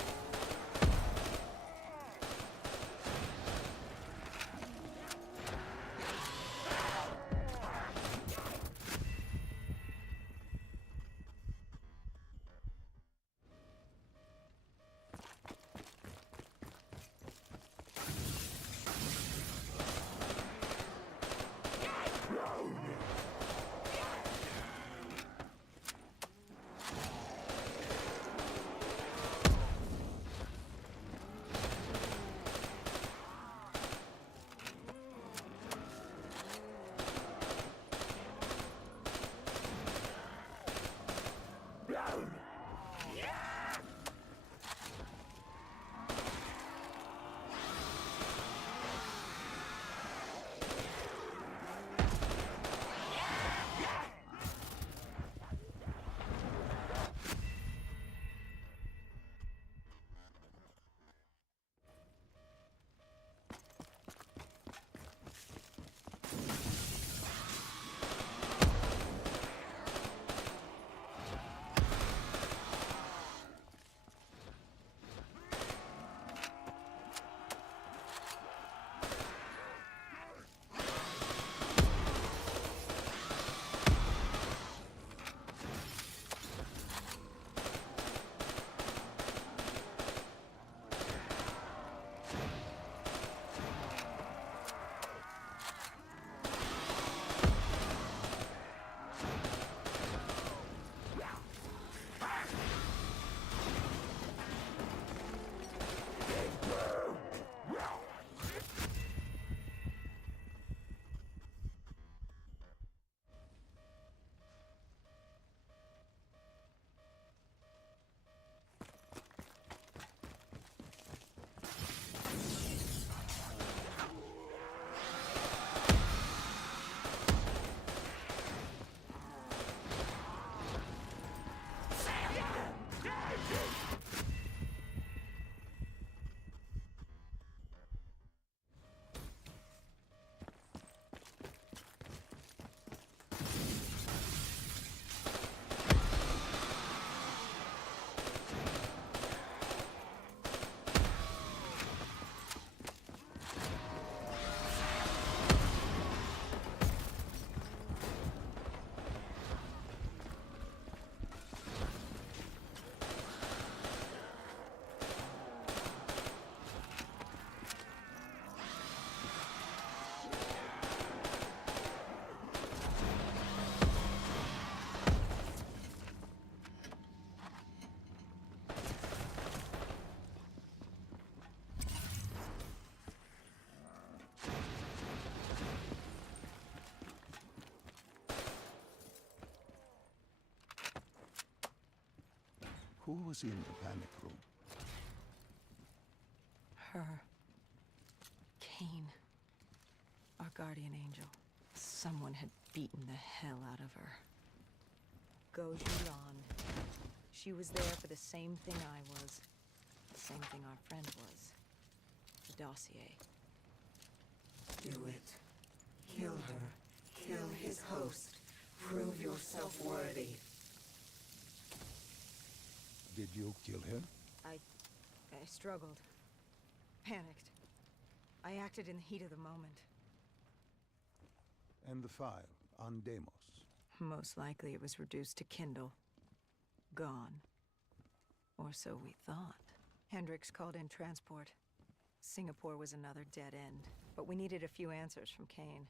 Who was in the panic room? Her. Kane. Our guardian angel. Someone had beaten the hell out of her. Gojulan. She was there for the same thing I was. The same thing our friend was. The dossier. Do it. Kill her. Kill his host. Prove yourself worthy. Did you kill him? I struggled. Panicked. I acted in the heat of the moment. And the file on Deimos? Most likely it was reduced to Kindle. Gone. Or so we thought. Hendricks called in transport. Singapore was another dead end. But we needed a few answers from Kane.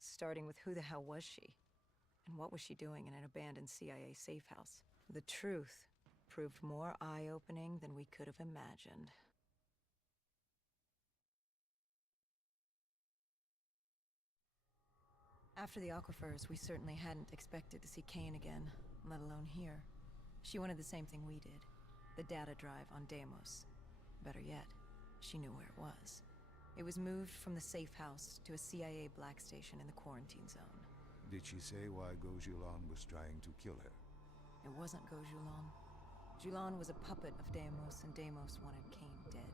Starting with who the hell was she? And what was she doing in an abandoned CIA safe house? The truth proved more eye-opening than we could have imagined. After the aquifers, we certainly hadn't expected to see Kane again, let alone here. She wanted the same thing we did. The data drive on Deimos. Better yet, she knew where it was. It was moved from the safe house to a CIA black station in the quarantine zone. Did she say why Gojulon was trying to kill her? It wasn't Gojulon. Julon was a puppet of Deimos, and Deimos wanted Kane dead.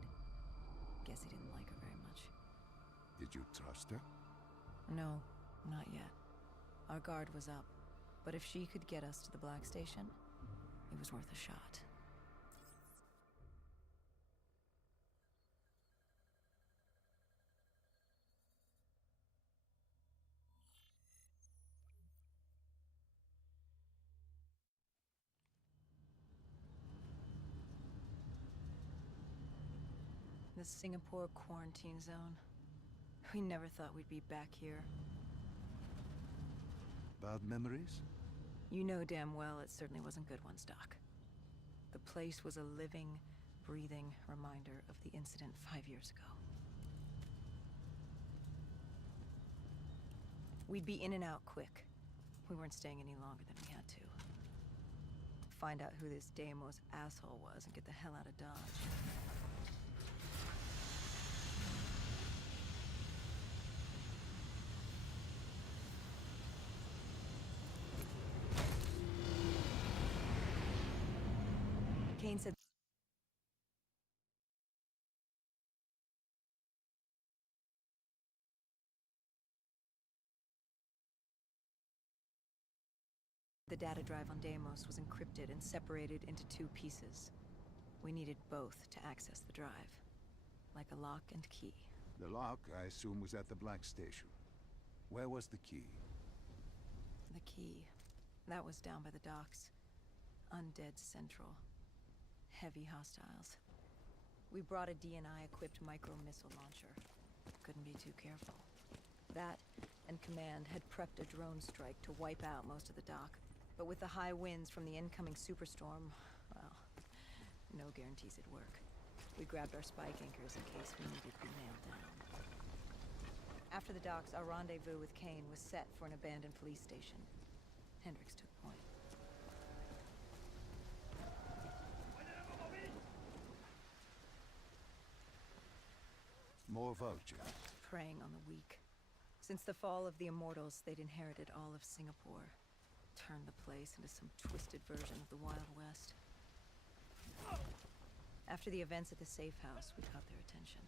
Guess he didn't like her very much. Did you trust her? No, not yet. Our guard was up, but if she could get us to the black station, it was worth a shot. The Singapore quarantine zone. We never thought we'd be back here. Bad memories? You know damn well it certainly wasn't good ones, Doc. The place was a living, breathing reminder of the incident 5 years ago. We'd be in and out quick. We weren't staying any longer than we had to. Find out who this Deimos asshole was and get the hell out of Dodge. Kane said the data drive on Deimos was encrypted and separated into 2 pieces. We needed both to access the drive, like a lock and key. The lock, I assume, was at the black station. Where was the key? The key. That was down by the docks. Undead Central. Heavy hostiles. We brought a DNI-equipped micro-missile launcher. Couldn't be too careful. That, and Command had prepped a drone strike to wipe out most of the dock. But with the high winds from the incoming superstorm, well, no guarantees it'd work. We grabbed our spike anchors in case we needed to be nailed down. After the docks, our rendezvous with Kane was set for an abandoned police station. Hendricks took point. More vultures. Preying on the weak. Since the fall of the Immortals, they'd inherited all of Singapore. Turned the place into some twisted version of the Wild West. After the events at the safe house, we caught their attention.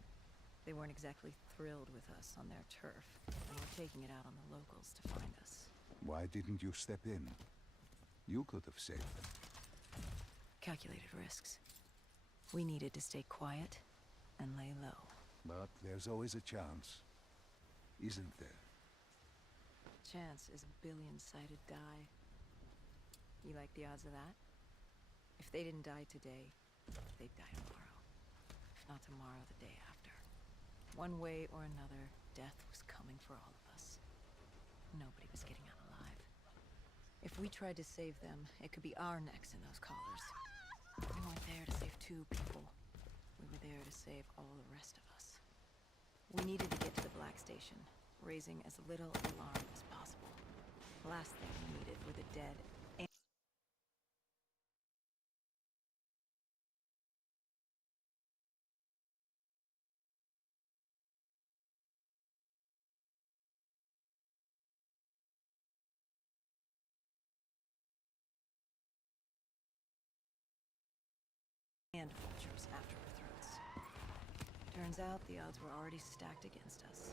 They weren't exactly thrilled with us on their turf, and were taking it out on the locals to find us. Why didn't you step in? You could have saved them. Calculated risks. We needed to stay quiet and lay low. But there's always a chance, isn't there? Chance is a billion-sided die. You like the odds of that? If they didn't die today, they'd die tomorrow. If not tomorrow, the day after. One way or another, death was coming for all of us. Nobody was getting out alive. If we tried to save them, it could be our necks in those collars. We weren't there to save 2 people. We were there to save all the rest of us. We needed to get to the black station, raising as little alarm as possible. The last thing we needed were the dead and vultures after our throats. Turns out the odds were already stacked against us.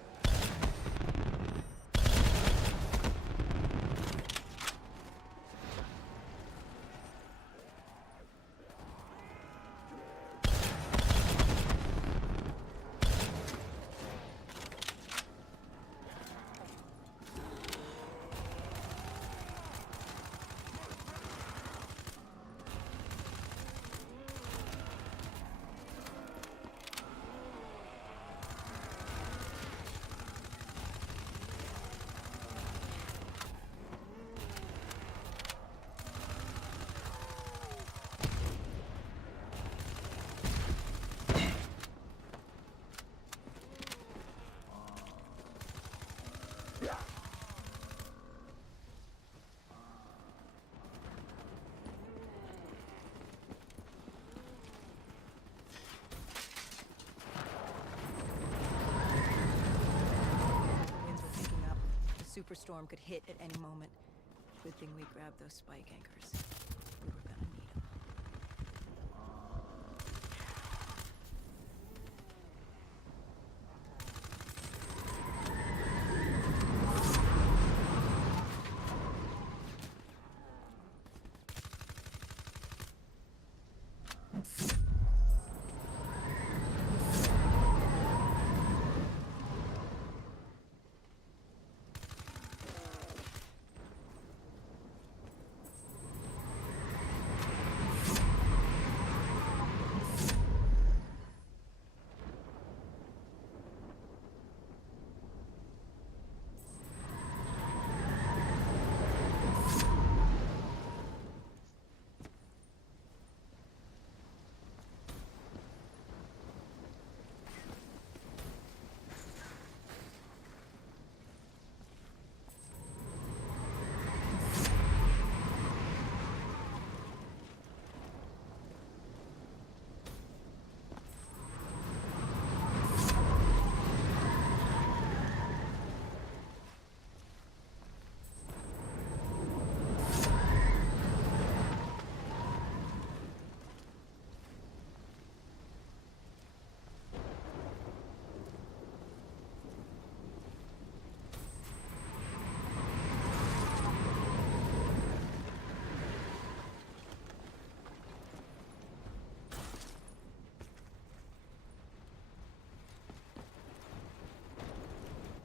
superstorm could hit at any moment. Good thing we grabbed those spike anchors. We were gonna need them.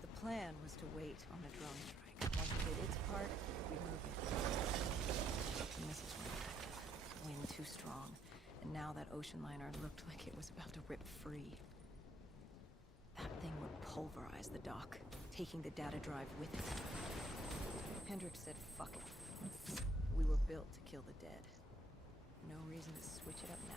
The plan was to wait on a drone strike. Once it did its part, we moved it. The missiles were effective. Wind too strong. And now that ocean liner looked like it was about to rip free. That thing would pulverize the dock, taking the data drive with it. Hendrik said, fuck it. We were built to kill the dead. No reason to switch it up now.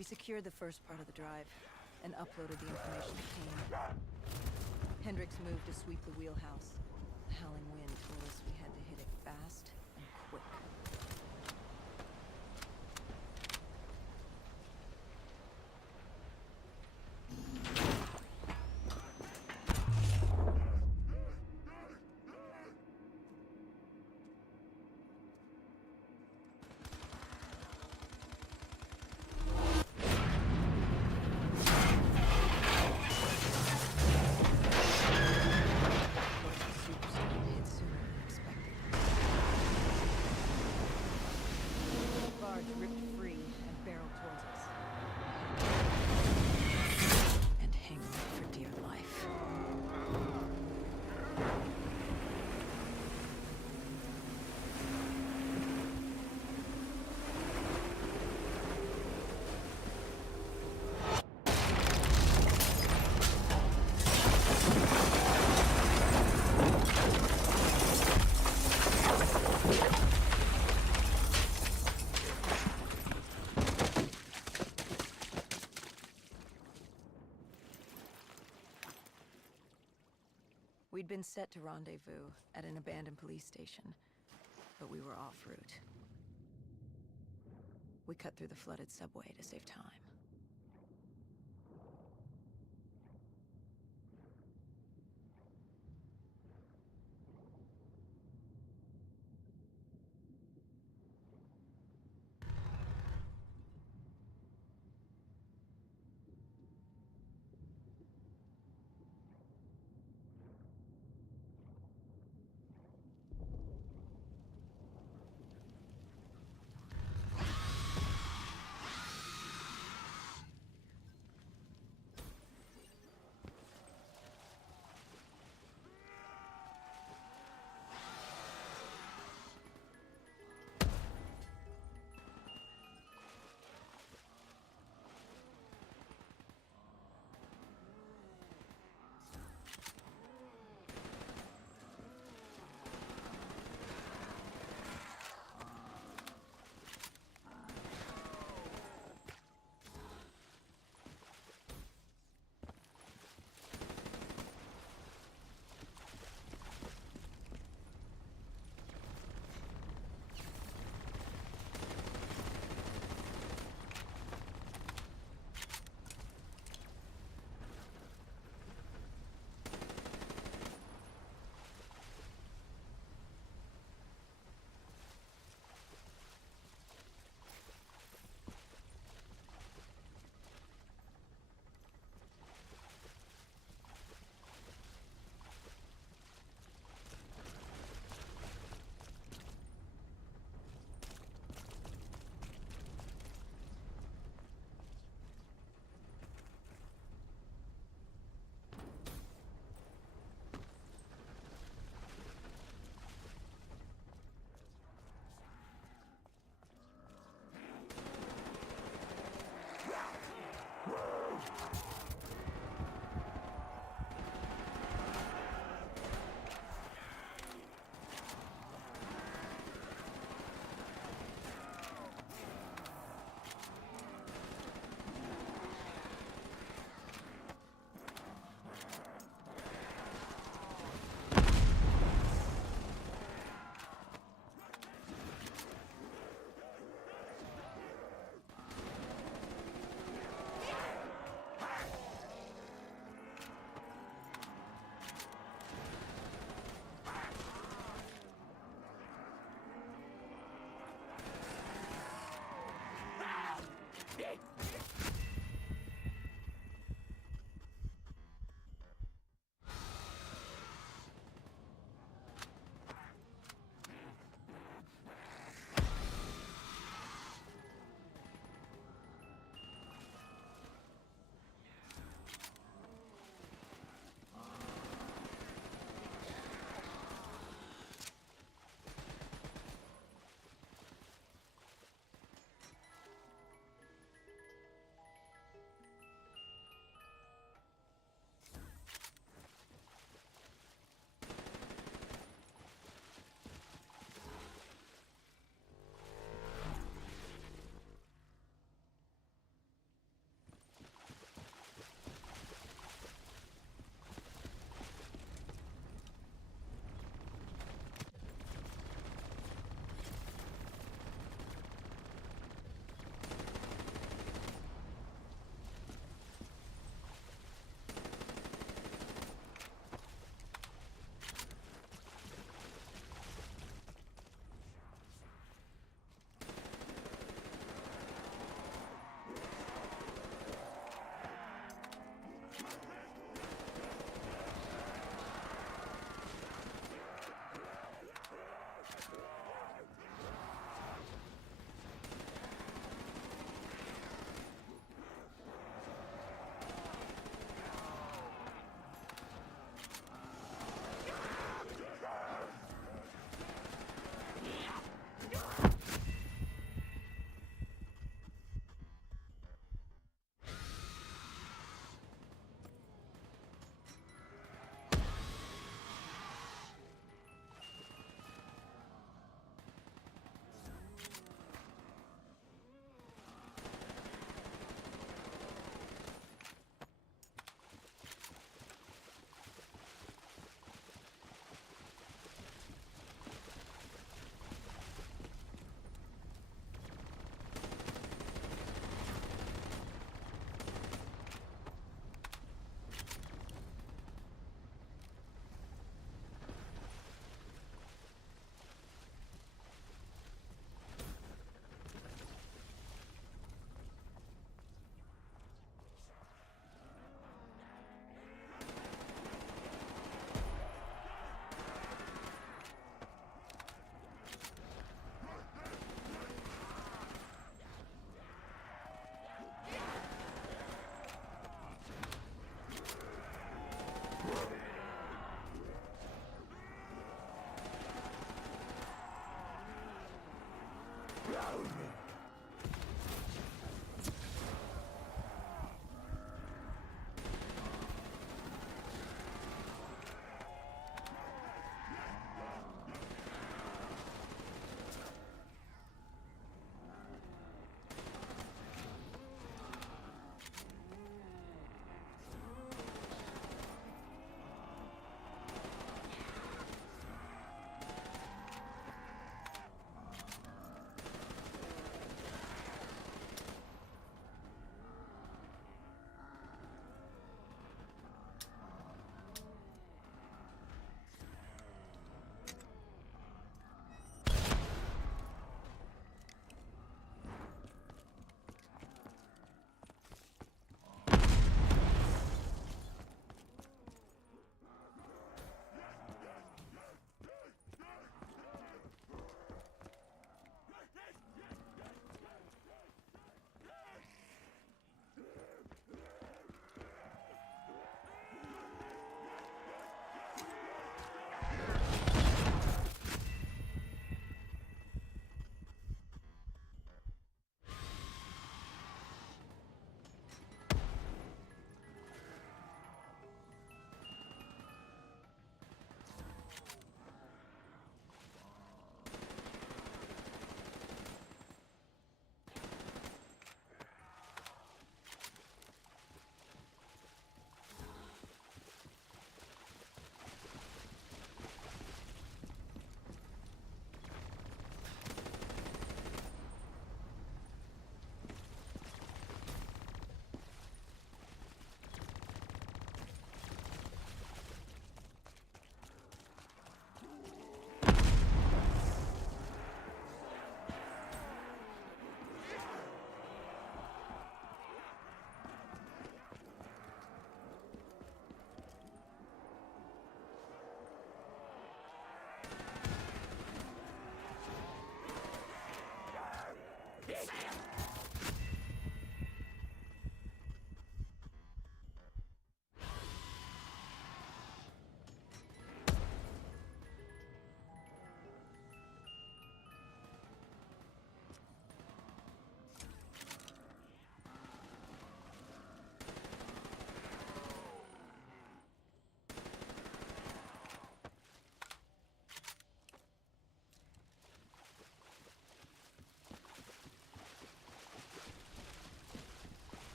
We secured the first part of the drive and uploaded the information to Kane. Hendricks moved to sweep the wheelhouse. The howling wind told us we had to hit it fast and quick. We'd been set to rendezvous at an abandoned police station, but we were off route. We cut through the flooded subway to save time.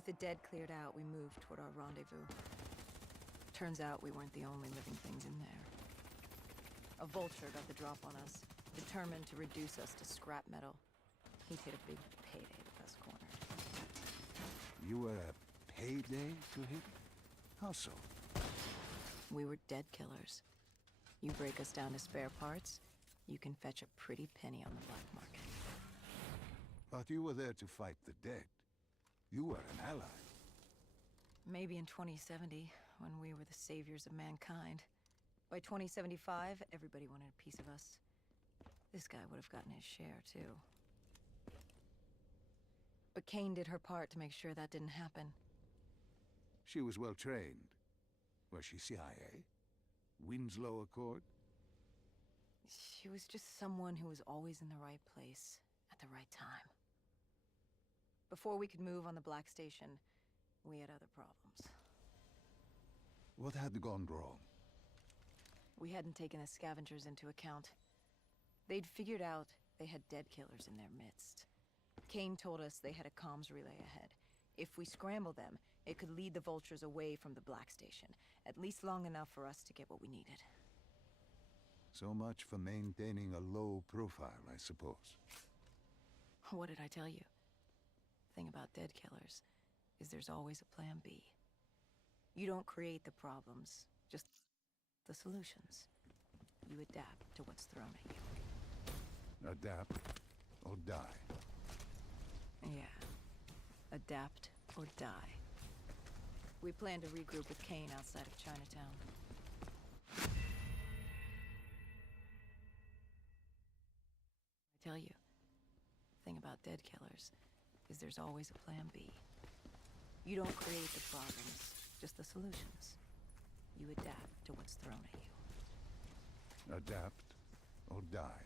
With the dead cleared out, we moved toward our rendezvous. Turns out we weren't the only living things in there. A vulture got the drop on us, determined to reduce us to scrap metal. He'd hit a big payday with us cornered. You were a payday to him? How so? We were dead killers. You break us down to spare parts, you can fetch a pretty penny on the black market. But you were there to fight the dead. You were an ally. Maybe in 2070, when we were the saviors of mankind. By 2075, everybody wanted a piece of us. This guy would have gotten his share, too. But Kane did her part to make sure that didn't happen. She was well trained. Was she CIA? Winslow Accord? She was just someone who was always in the right place, at the right time. Before we could move on the Black Station, we had other problems. What had gone wrong? We hadn't taken the scavengers into account. They'd figured out they had dead killers in their midst. Kane told us they had a comms relay ahead. If we scramble them, it could lead the vultures away from the Black Station, at least long enough for us to get what we needed. So much for maintaining a low profile, I suppose. What did I tell you? The thing about dead killers is there's always a plan B. You don't create the problems, just the solutions. You adapt to what's thrown at you. Adapt or die. Yeah. Adapt or die. We plan to regroup with Kane outside of Chinatown. I tell you, the thing about dead killers is there's always a plan B. You don't create the problems, just the solutions. You adapt to what's thrown at you. Adapt or die.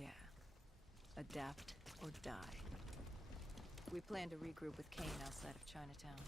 Yeah. Adapt or die. We plan to regroup with Kane outside of Chinatown.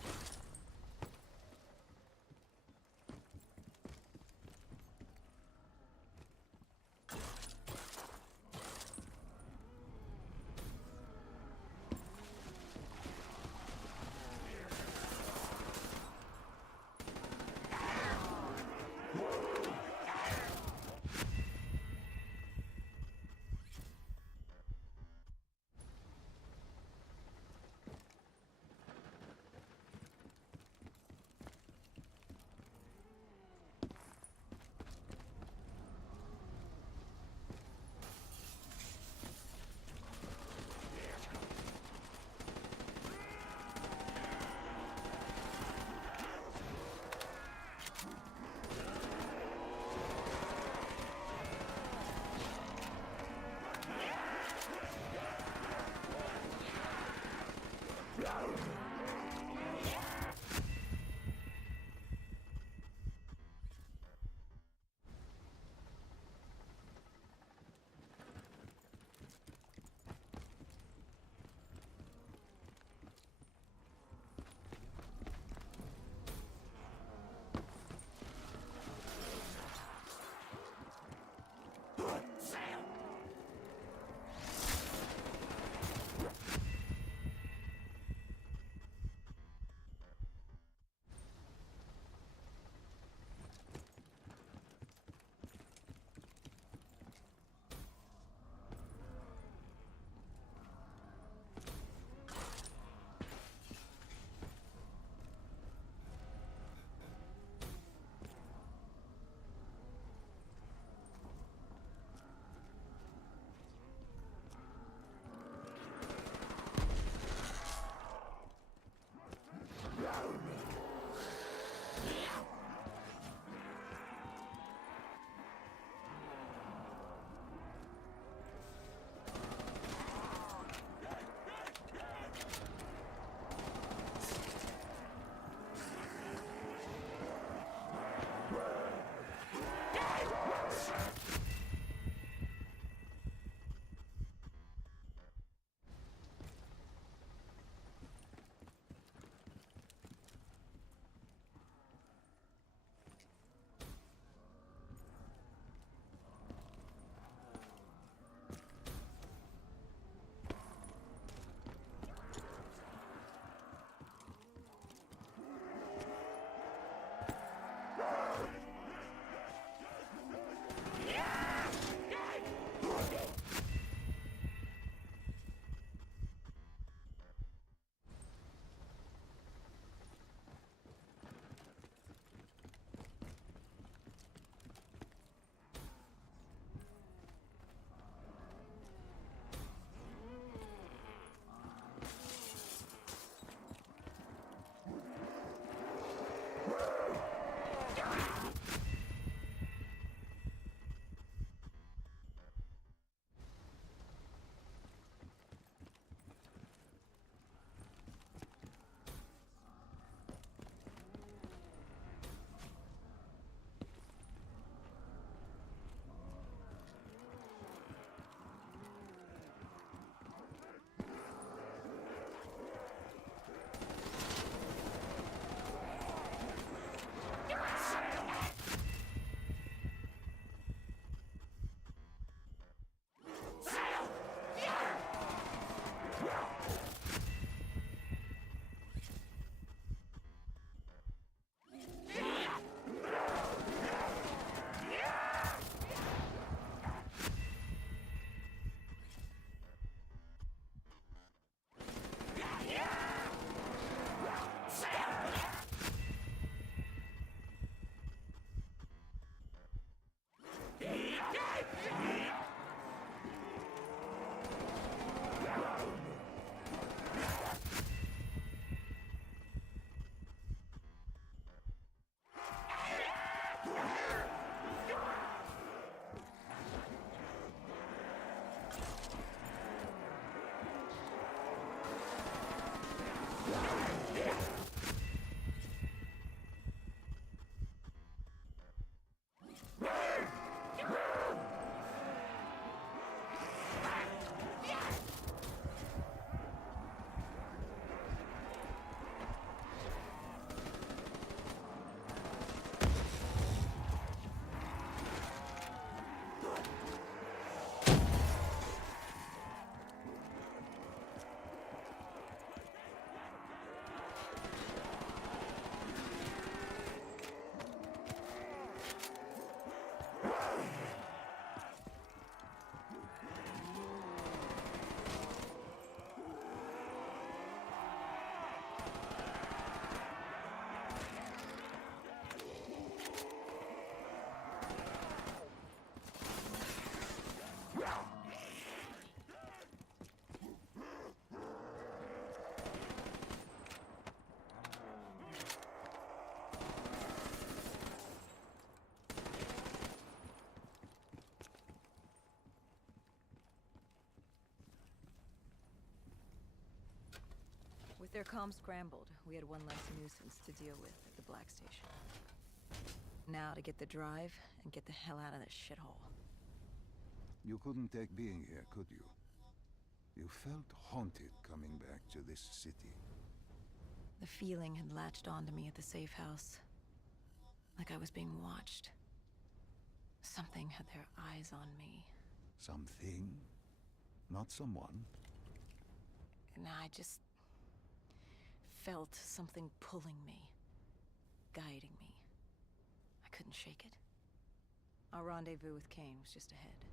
With their comms scrambled, we had one less nuisance to deal with at the Black Station. Now to get the drive and get the hell out of this shithole. You couldn't take being here, could you? You felt haunted coming back to this city. The feeling had latched onto me at the safe house. Like I was being watched. Something had their eyes on me. Something? Not someone? And I just felt something pulling me, guiding me. I couldn't shake it. Our rendezvous with Kane was just ahead.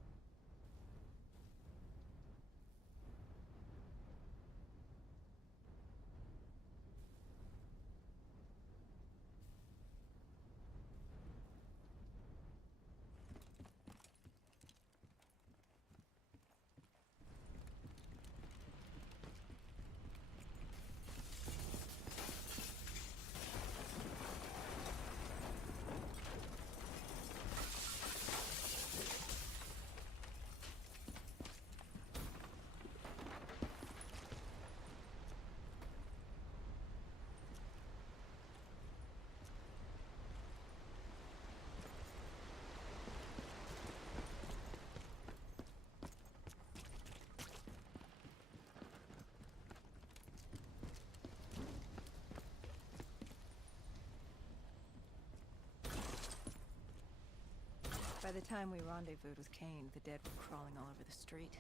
By the time we rendezvoused with Kane, the dead were crawling all over the street.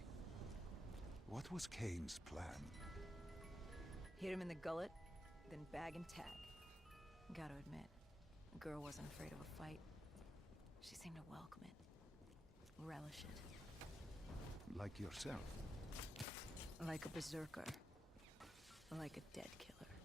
What was Kane's plan? Hit him in the gullet, then bag and tag. Gotta admit, the girl wasn't afraid of a fight. She seemed to welcome it, relish it. Like yourself? Like a berserker. Like a dead killer.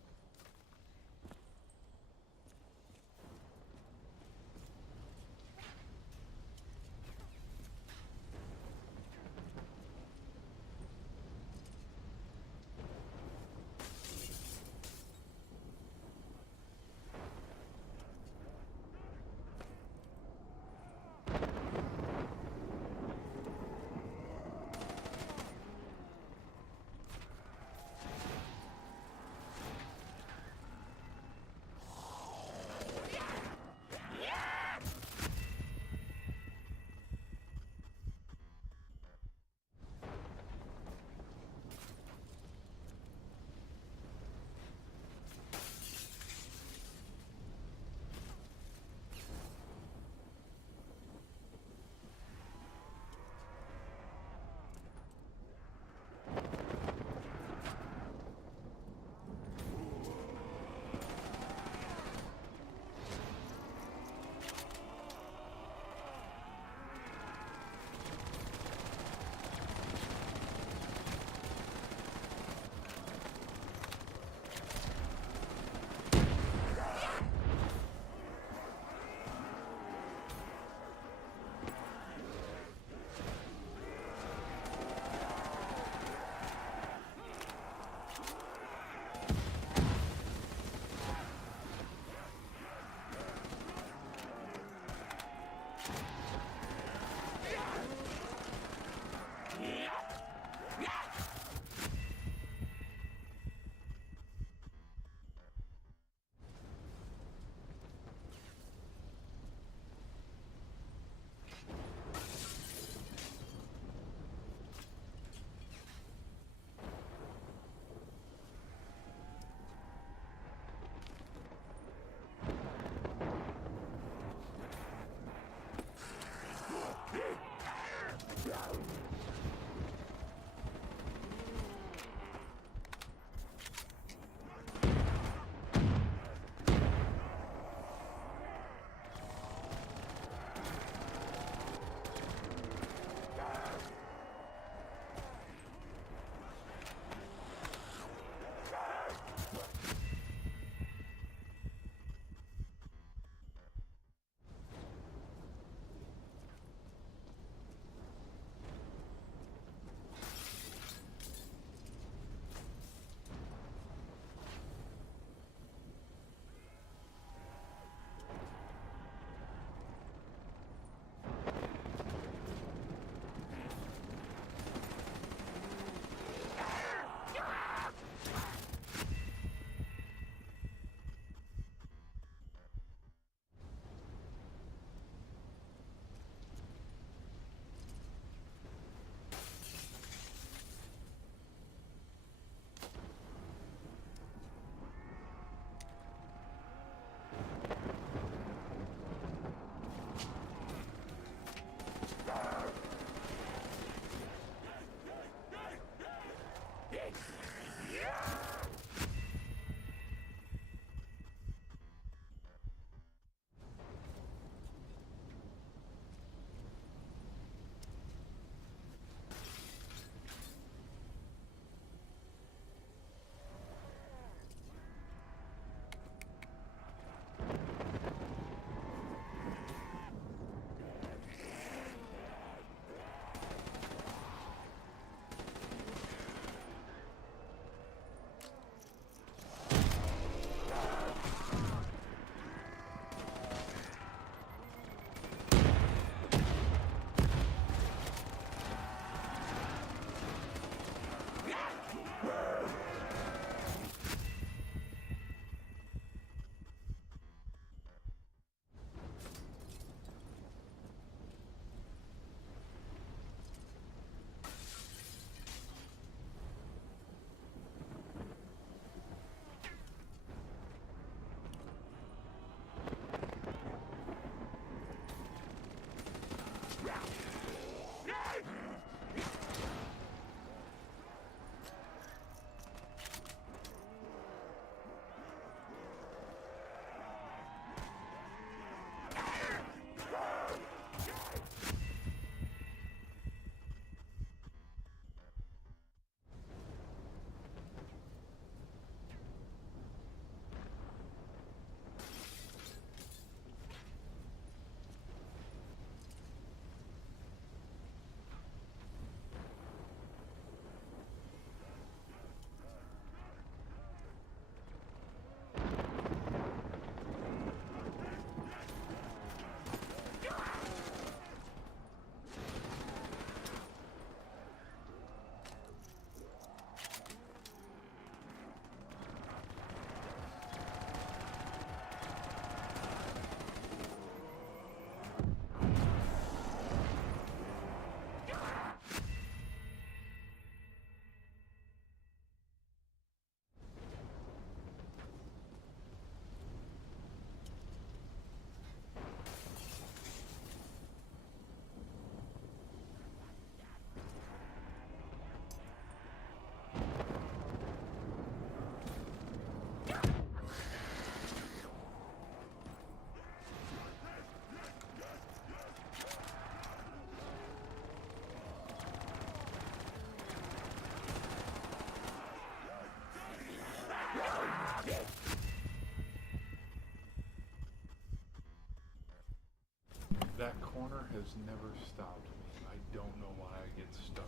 That corner has never stopped me. I don't know why I get stuck.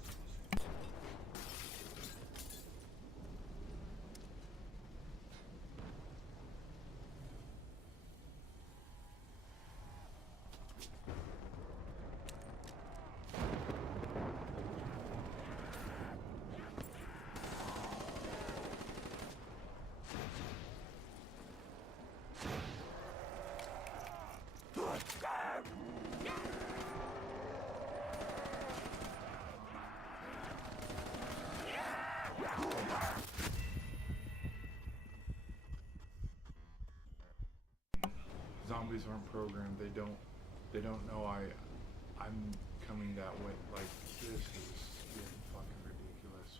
Zombies aren't programmed. They don't know I'm coming that way. Like, this is getting fucking ridiculous.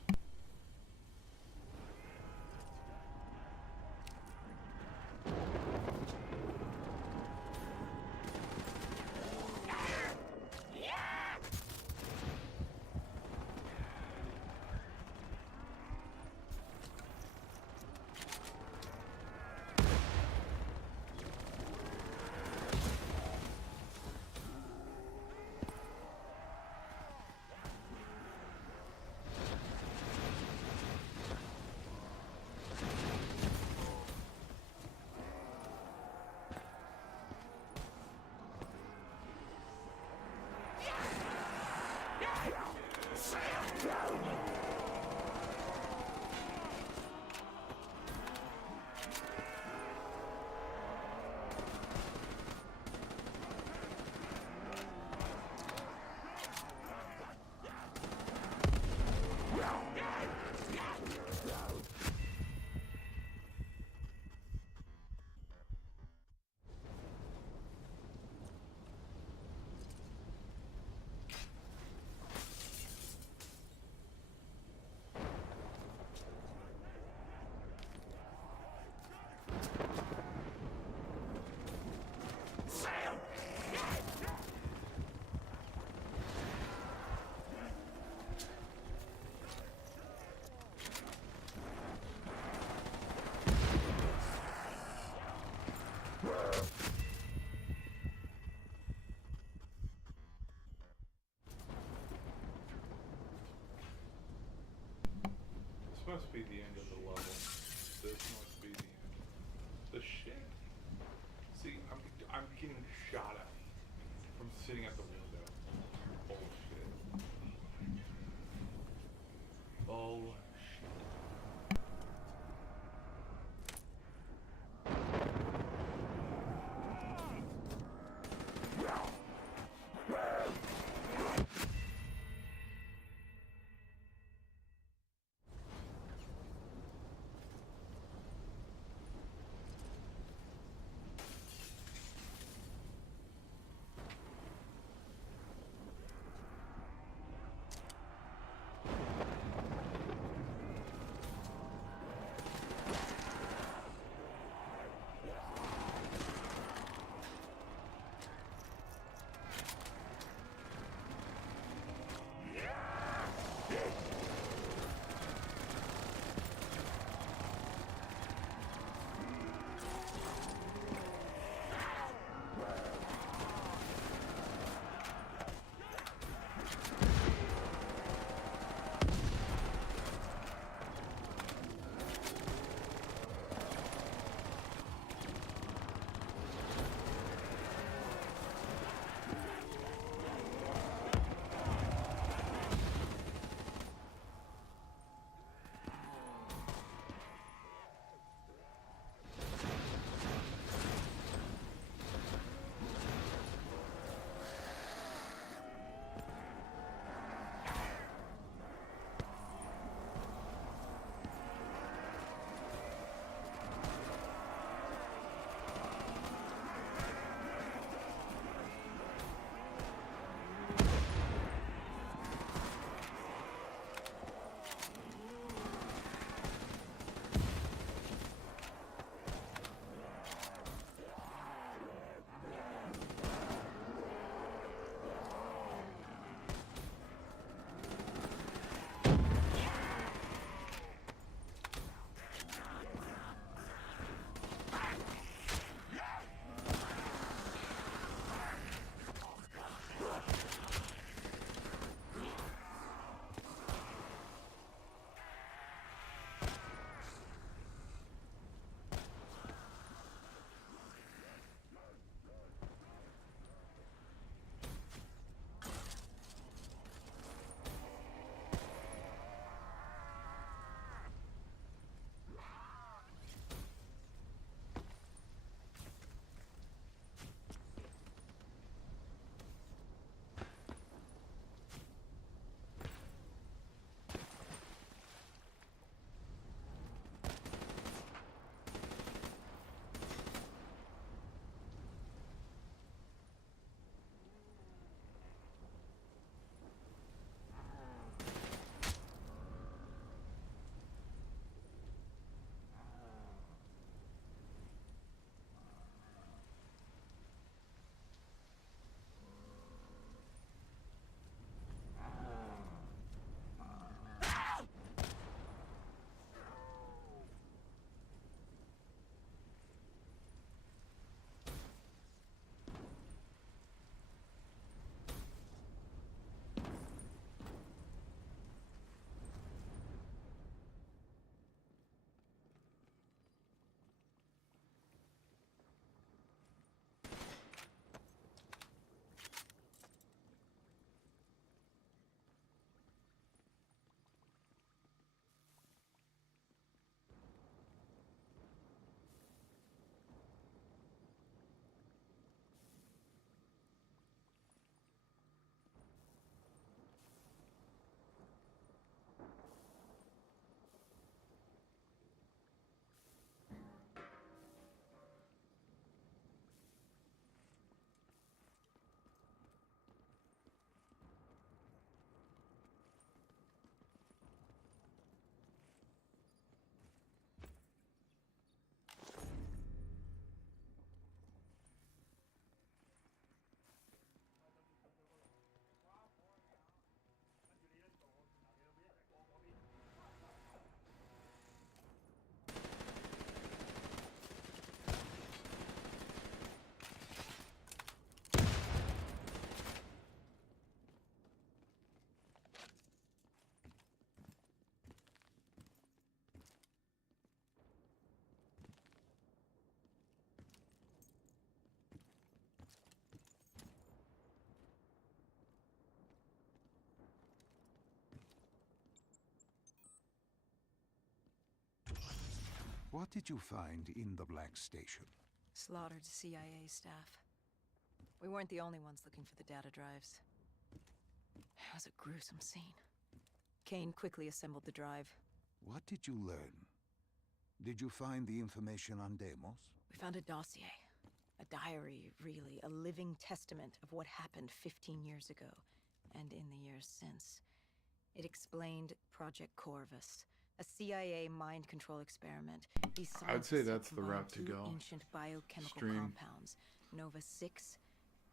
This must be the end of the level. This must be the end. The shit. See, I'm getting shot at from sitting at the window. Bullshit. Bullshit. What did you find in the Black Station? Slaughtered CIA staff. We weren't the only ones looking for the data drives. It was a gruesome scene. Kane quickly assembled the drive. What did you learn? Did you find the information on Deimos? We found a dossier. A diary, really. A living testament of what happened 15 years ago, and in the years since. It explained Project Corvus, a CIA mind control experiment. These I'd say scientists that's the combined route to two go. ancient biochemical Stream. compounds, Nova-6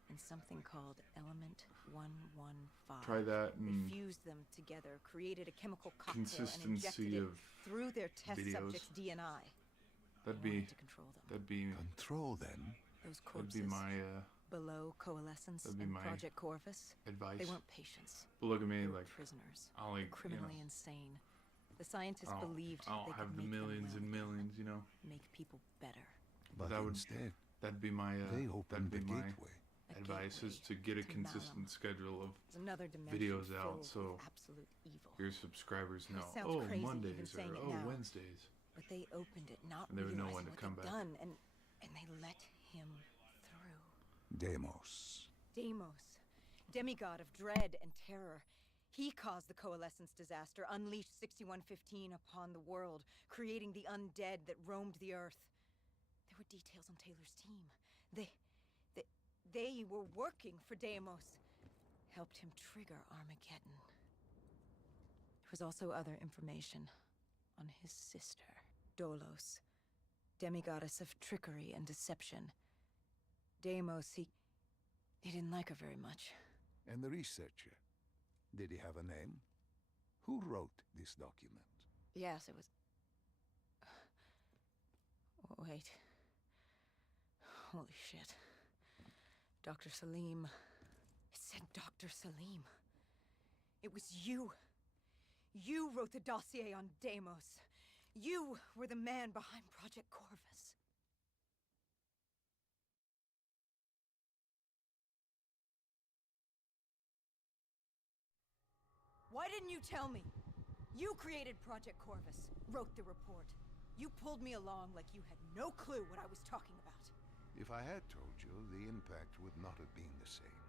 and something called Element 115. Try that They and fused them together, created a chemical cocktail, and consistency injected it of through their test videos. subjects' DNI. That'd They be wanted to control them. that'd be Control them? Those that'd corpses be my below Coalescence that'd be and my Project Corvus, advice. they weren't patients. But look at me, They were like prisoners, I'll like criminally you know, insane. The scientists I don't, believed I don't they have could the make them millions well and again, millions, you know. make people better. But That would- instead, That'd be my they that'd opened be the my gateway. A advice is gateway to get a to consistent Malum. schedule of There's another dimension videos out, filled so with absolute evil. your subscribers know. sounds Oh, crazy even Mondays saying or it oh now. Wednesdays. But they opened it, not And they would know realizing when to what come they'd back. done, and they let him through. Deimos. Deimos, demigod of dread and terror. He caused the Coalescence disaster, unleashed 6115 upon the world, creating the undead that roamed the earth. There were details on Taylor's team. They were working for Deimos. Helped him trigger Armageddon. There was also other information on his sister, Dolos, demigoddess of trickery and deception. Deimos, he didn't like her very much. And the researcher. Did he have a name? Who wrote this document? Yes, it was... Wait. Holy shit. Dr. Salim. It said Dr. Salim. It was you. You wrote the dossier on Deimos. You were the man behind Project Corvus. Why didn't you tell me? You created Project Corvus, wrote the report. You pulled me along like you had no clue what I was talking about. If I had told you, the impact would not have been the same.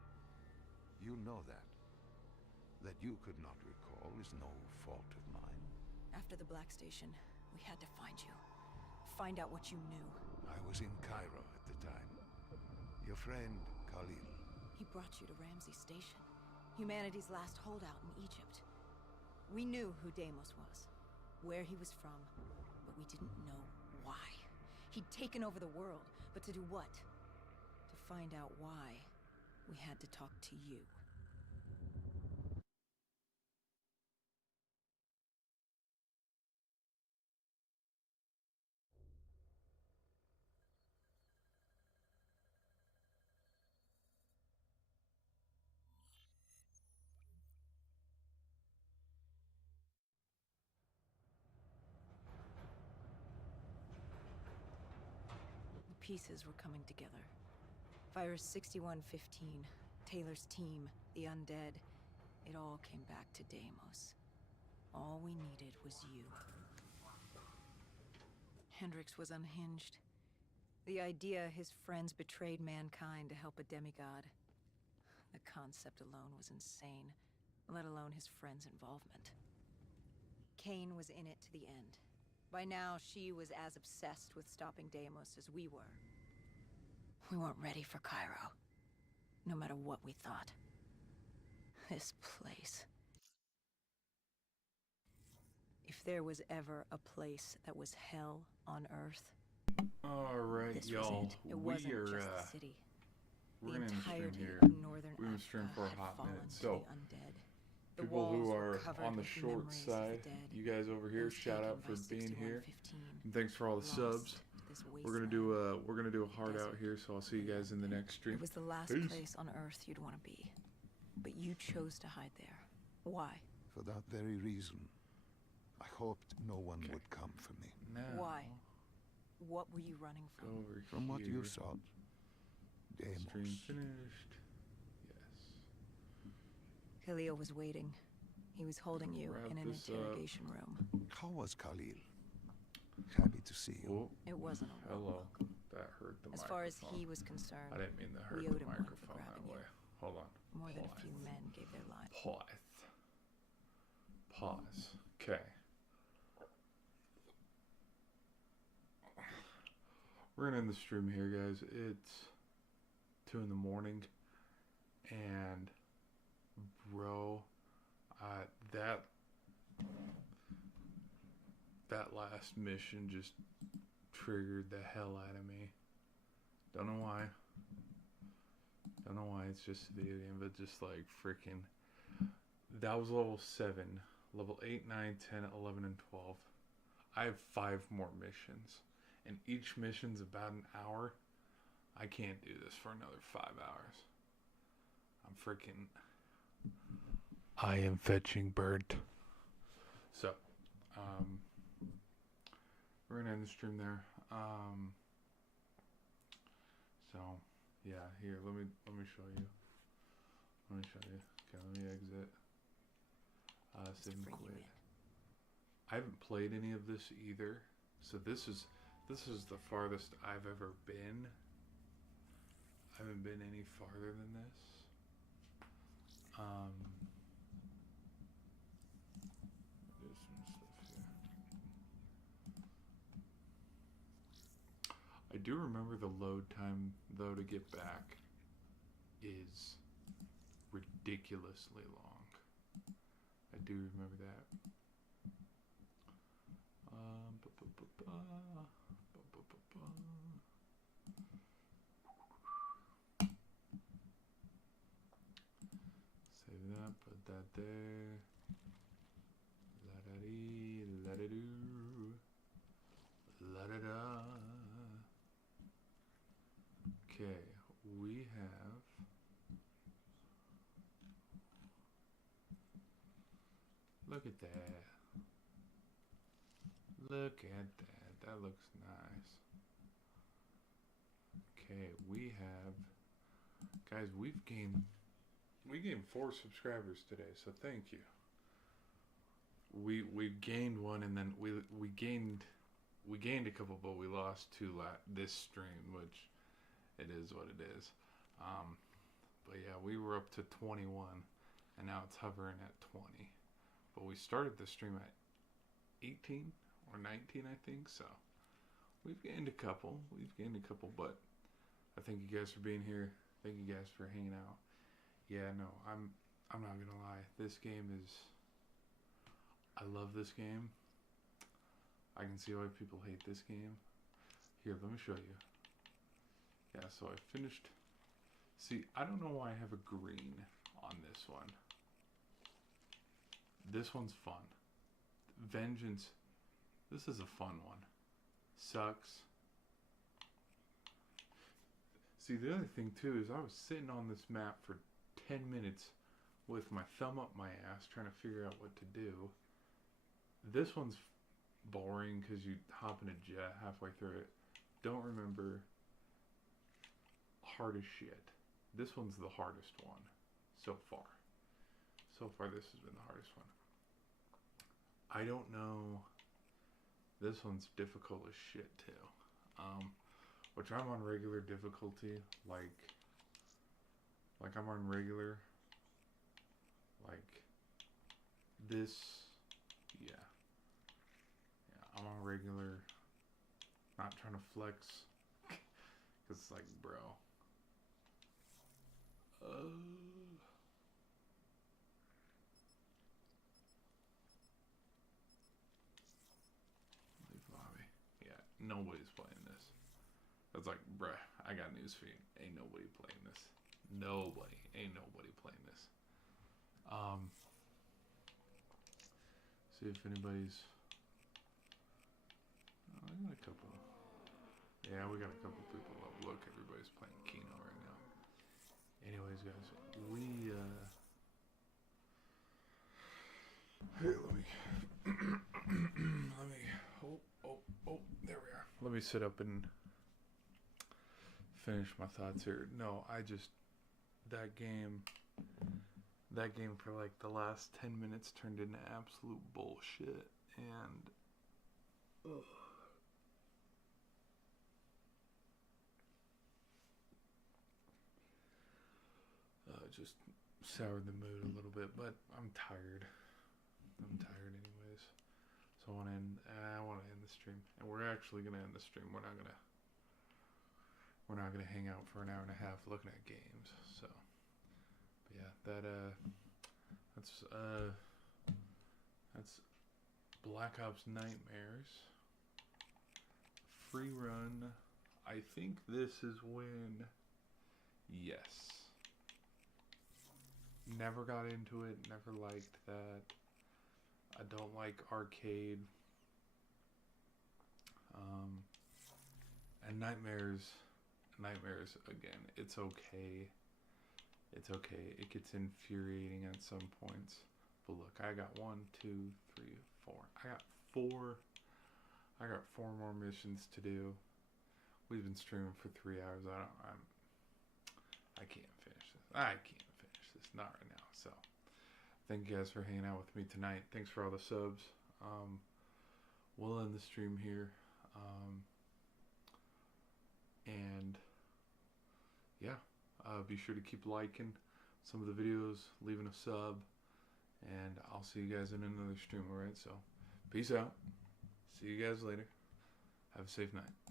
You know that. That you could not recall is no fault of mine. After the Black Station, we had to find you. Find out what you knew. I was in Cairo at the time. Your friend, Khalil. He brought you to Ramsey Station, humanity's last holdout in Egypt. We knew who Deimos was, where he was from, but we didn't know why. He'd taken over the world, but to do what? To find out why, we had to talk to you. Pieces were coming together. Virus 6115, Taylor's team, the undead. It all came back to Deimos. All we needed was you. Hendrix was unhinged. The idea his friends betrayed mankind to help a demigod. The concept alone was insane, let alone his friends' involvement. Kane was in it to the end. By now, she was as obsessed with stopping Deimos as we were. We weren't ready for Cairo, no matter what we thought. This place. If there was ever a place that was hell on Earth, Alright, this y'all. was it. It wasn't We're just the city. we're The gonna end the stream entirety here. of northern We're gonna stream Africa for a had hot fallen minute. to So the undead. The people who walls were are covered on the with short memories of the side, dead, you guys over here, those shout taken out by for being here. 6115, And thanks for all the lost subs. to this We're gonna do a heart out desert. here, so I'll see you guys in the next stream. It was the last Peace. place on Earth you'd want to be. But you chose to hide there. Why? For that very reason, I hoped no one Okay. would come for me. Now, Why? What were you running go from? over From what you here. sought, Stream Deimos. finished. Yes. Khalil was waiting. He was holding you Wrap in an this up. interrogation room. How was Khalil? Happy to see you. Oh, It wasn't a warm hello. welcome. That hurt the As microphone. far as he was concerned, I didn't mean to hurt we the owed him one for microphone that grabbing you. way. Hold on. More than a Pause. few men gave their lives. Pause. Okay. We're gonna end the stream here, guys. It's 2 in the morning, and bro, that last mission just triggered the hell out of me. Don't know why. It's just a video game, but just like freaking. That was level 7. Level 8, 9, 10, 11, and 12. I have 5 more missions. And each mission's about an hour. I can't do this for another 5 hours. I'm freaking. I am fetching burnt. So, we're gonna end the stream there. So, yeah, here, let me show you. Okay, let me exit. Save and quit. I haven't played any of this either, so this is the farthest I've ever been. I haven't been any farther than this. There's some stuff here. I do remember the load time, though, to get back is ridiculously long. I do remember that. Save that, put that there. La-da-dee, la-da-doo, la-da-da. Okay, we have look at that. Look at that. That looks nice. Okay, we have guys, we gained 4 subscribers today, so thank you. We gained one, and then we gained a couple, but we lost 2 this stream, which it is what it is. But yeah, we were up to 21, and now it's hovering at 20. But we started the stream at 18 or 19, I think. So we've gained a couple. But I thank you guys for being here. Thank you guys for hanging out. Yeah, no, I'm not gonna lie. This game is. I love this game. I can see why people hate this game. Here, let me show you. Yeah, so I finished. See, I don't know why I have a green on this one. This one's fun. Vengeance. This is a fun one. Sucks. See, the other thing too is I was sitting on this map for 10 minutes with my thumb up my ass trying to figure out what to do. This one's boring because you hop in a jet halfway through it. Don't remember. Hard as shit. This one's the hardest one so far. So far, this has been the hardest one. I don't know. This one's difficult as shit too. Which I'm on regular difficulty, like I'm on regular, like this, yeah, I'm on regular, not trying to flex, cause it's like, bro, VAVY. Yeah, nobody's playing this. That's like, bruh, I got news for you. Ain't nobody playing this. Ain't nobody playing this. See if anybody's. Oh, I got a couple. Yeah, we got a couple people up. Look, everybody's playing Kino right now. Anyways, guys, we Hey, let me oh, there we are. Let me sit up and finish my thoughts here. No, that game for like the last 10 minutes turned into absolute bullshit, and just soured the mood a little bit, but I'm tired. I'm tired anyways. So I want to end the stream, and we're actually gonna end the stream. We're not gonna hang out for an hour and a half looking at games. So, but yeah, that's Black Ops Nightmares. Free run. I think this is when. Yes. Never got into it. Never liked that. I don't like arcade. And Nightmares again. It's okay. It's okay. It gets infuriating at some points. But look, I got 1, 2, 3, 4. I got four more missions to do. We've been streaming for 3 hours. I can't finish this. Not right now. So, thank you guys for hanging out with me tonight. Thanks for all the subs. We'll end the stream here. And yeah, be sure to keep liking some of the videos, leaving a sub, and I'll see you guys in another stream. Alright, so peace out. See you guys later. Have a safe night.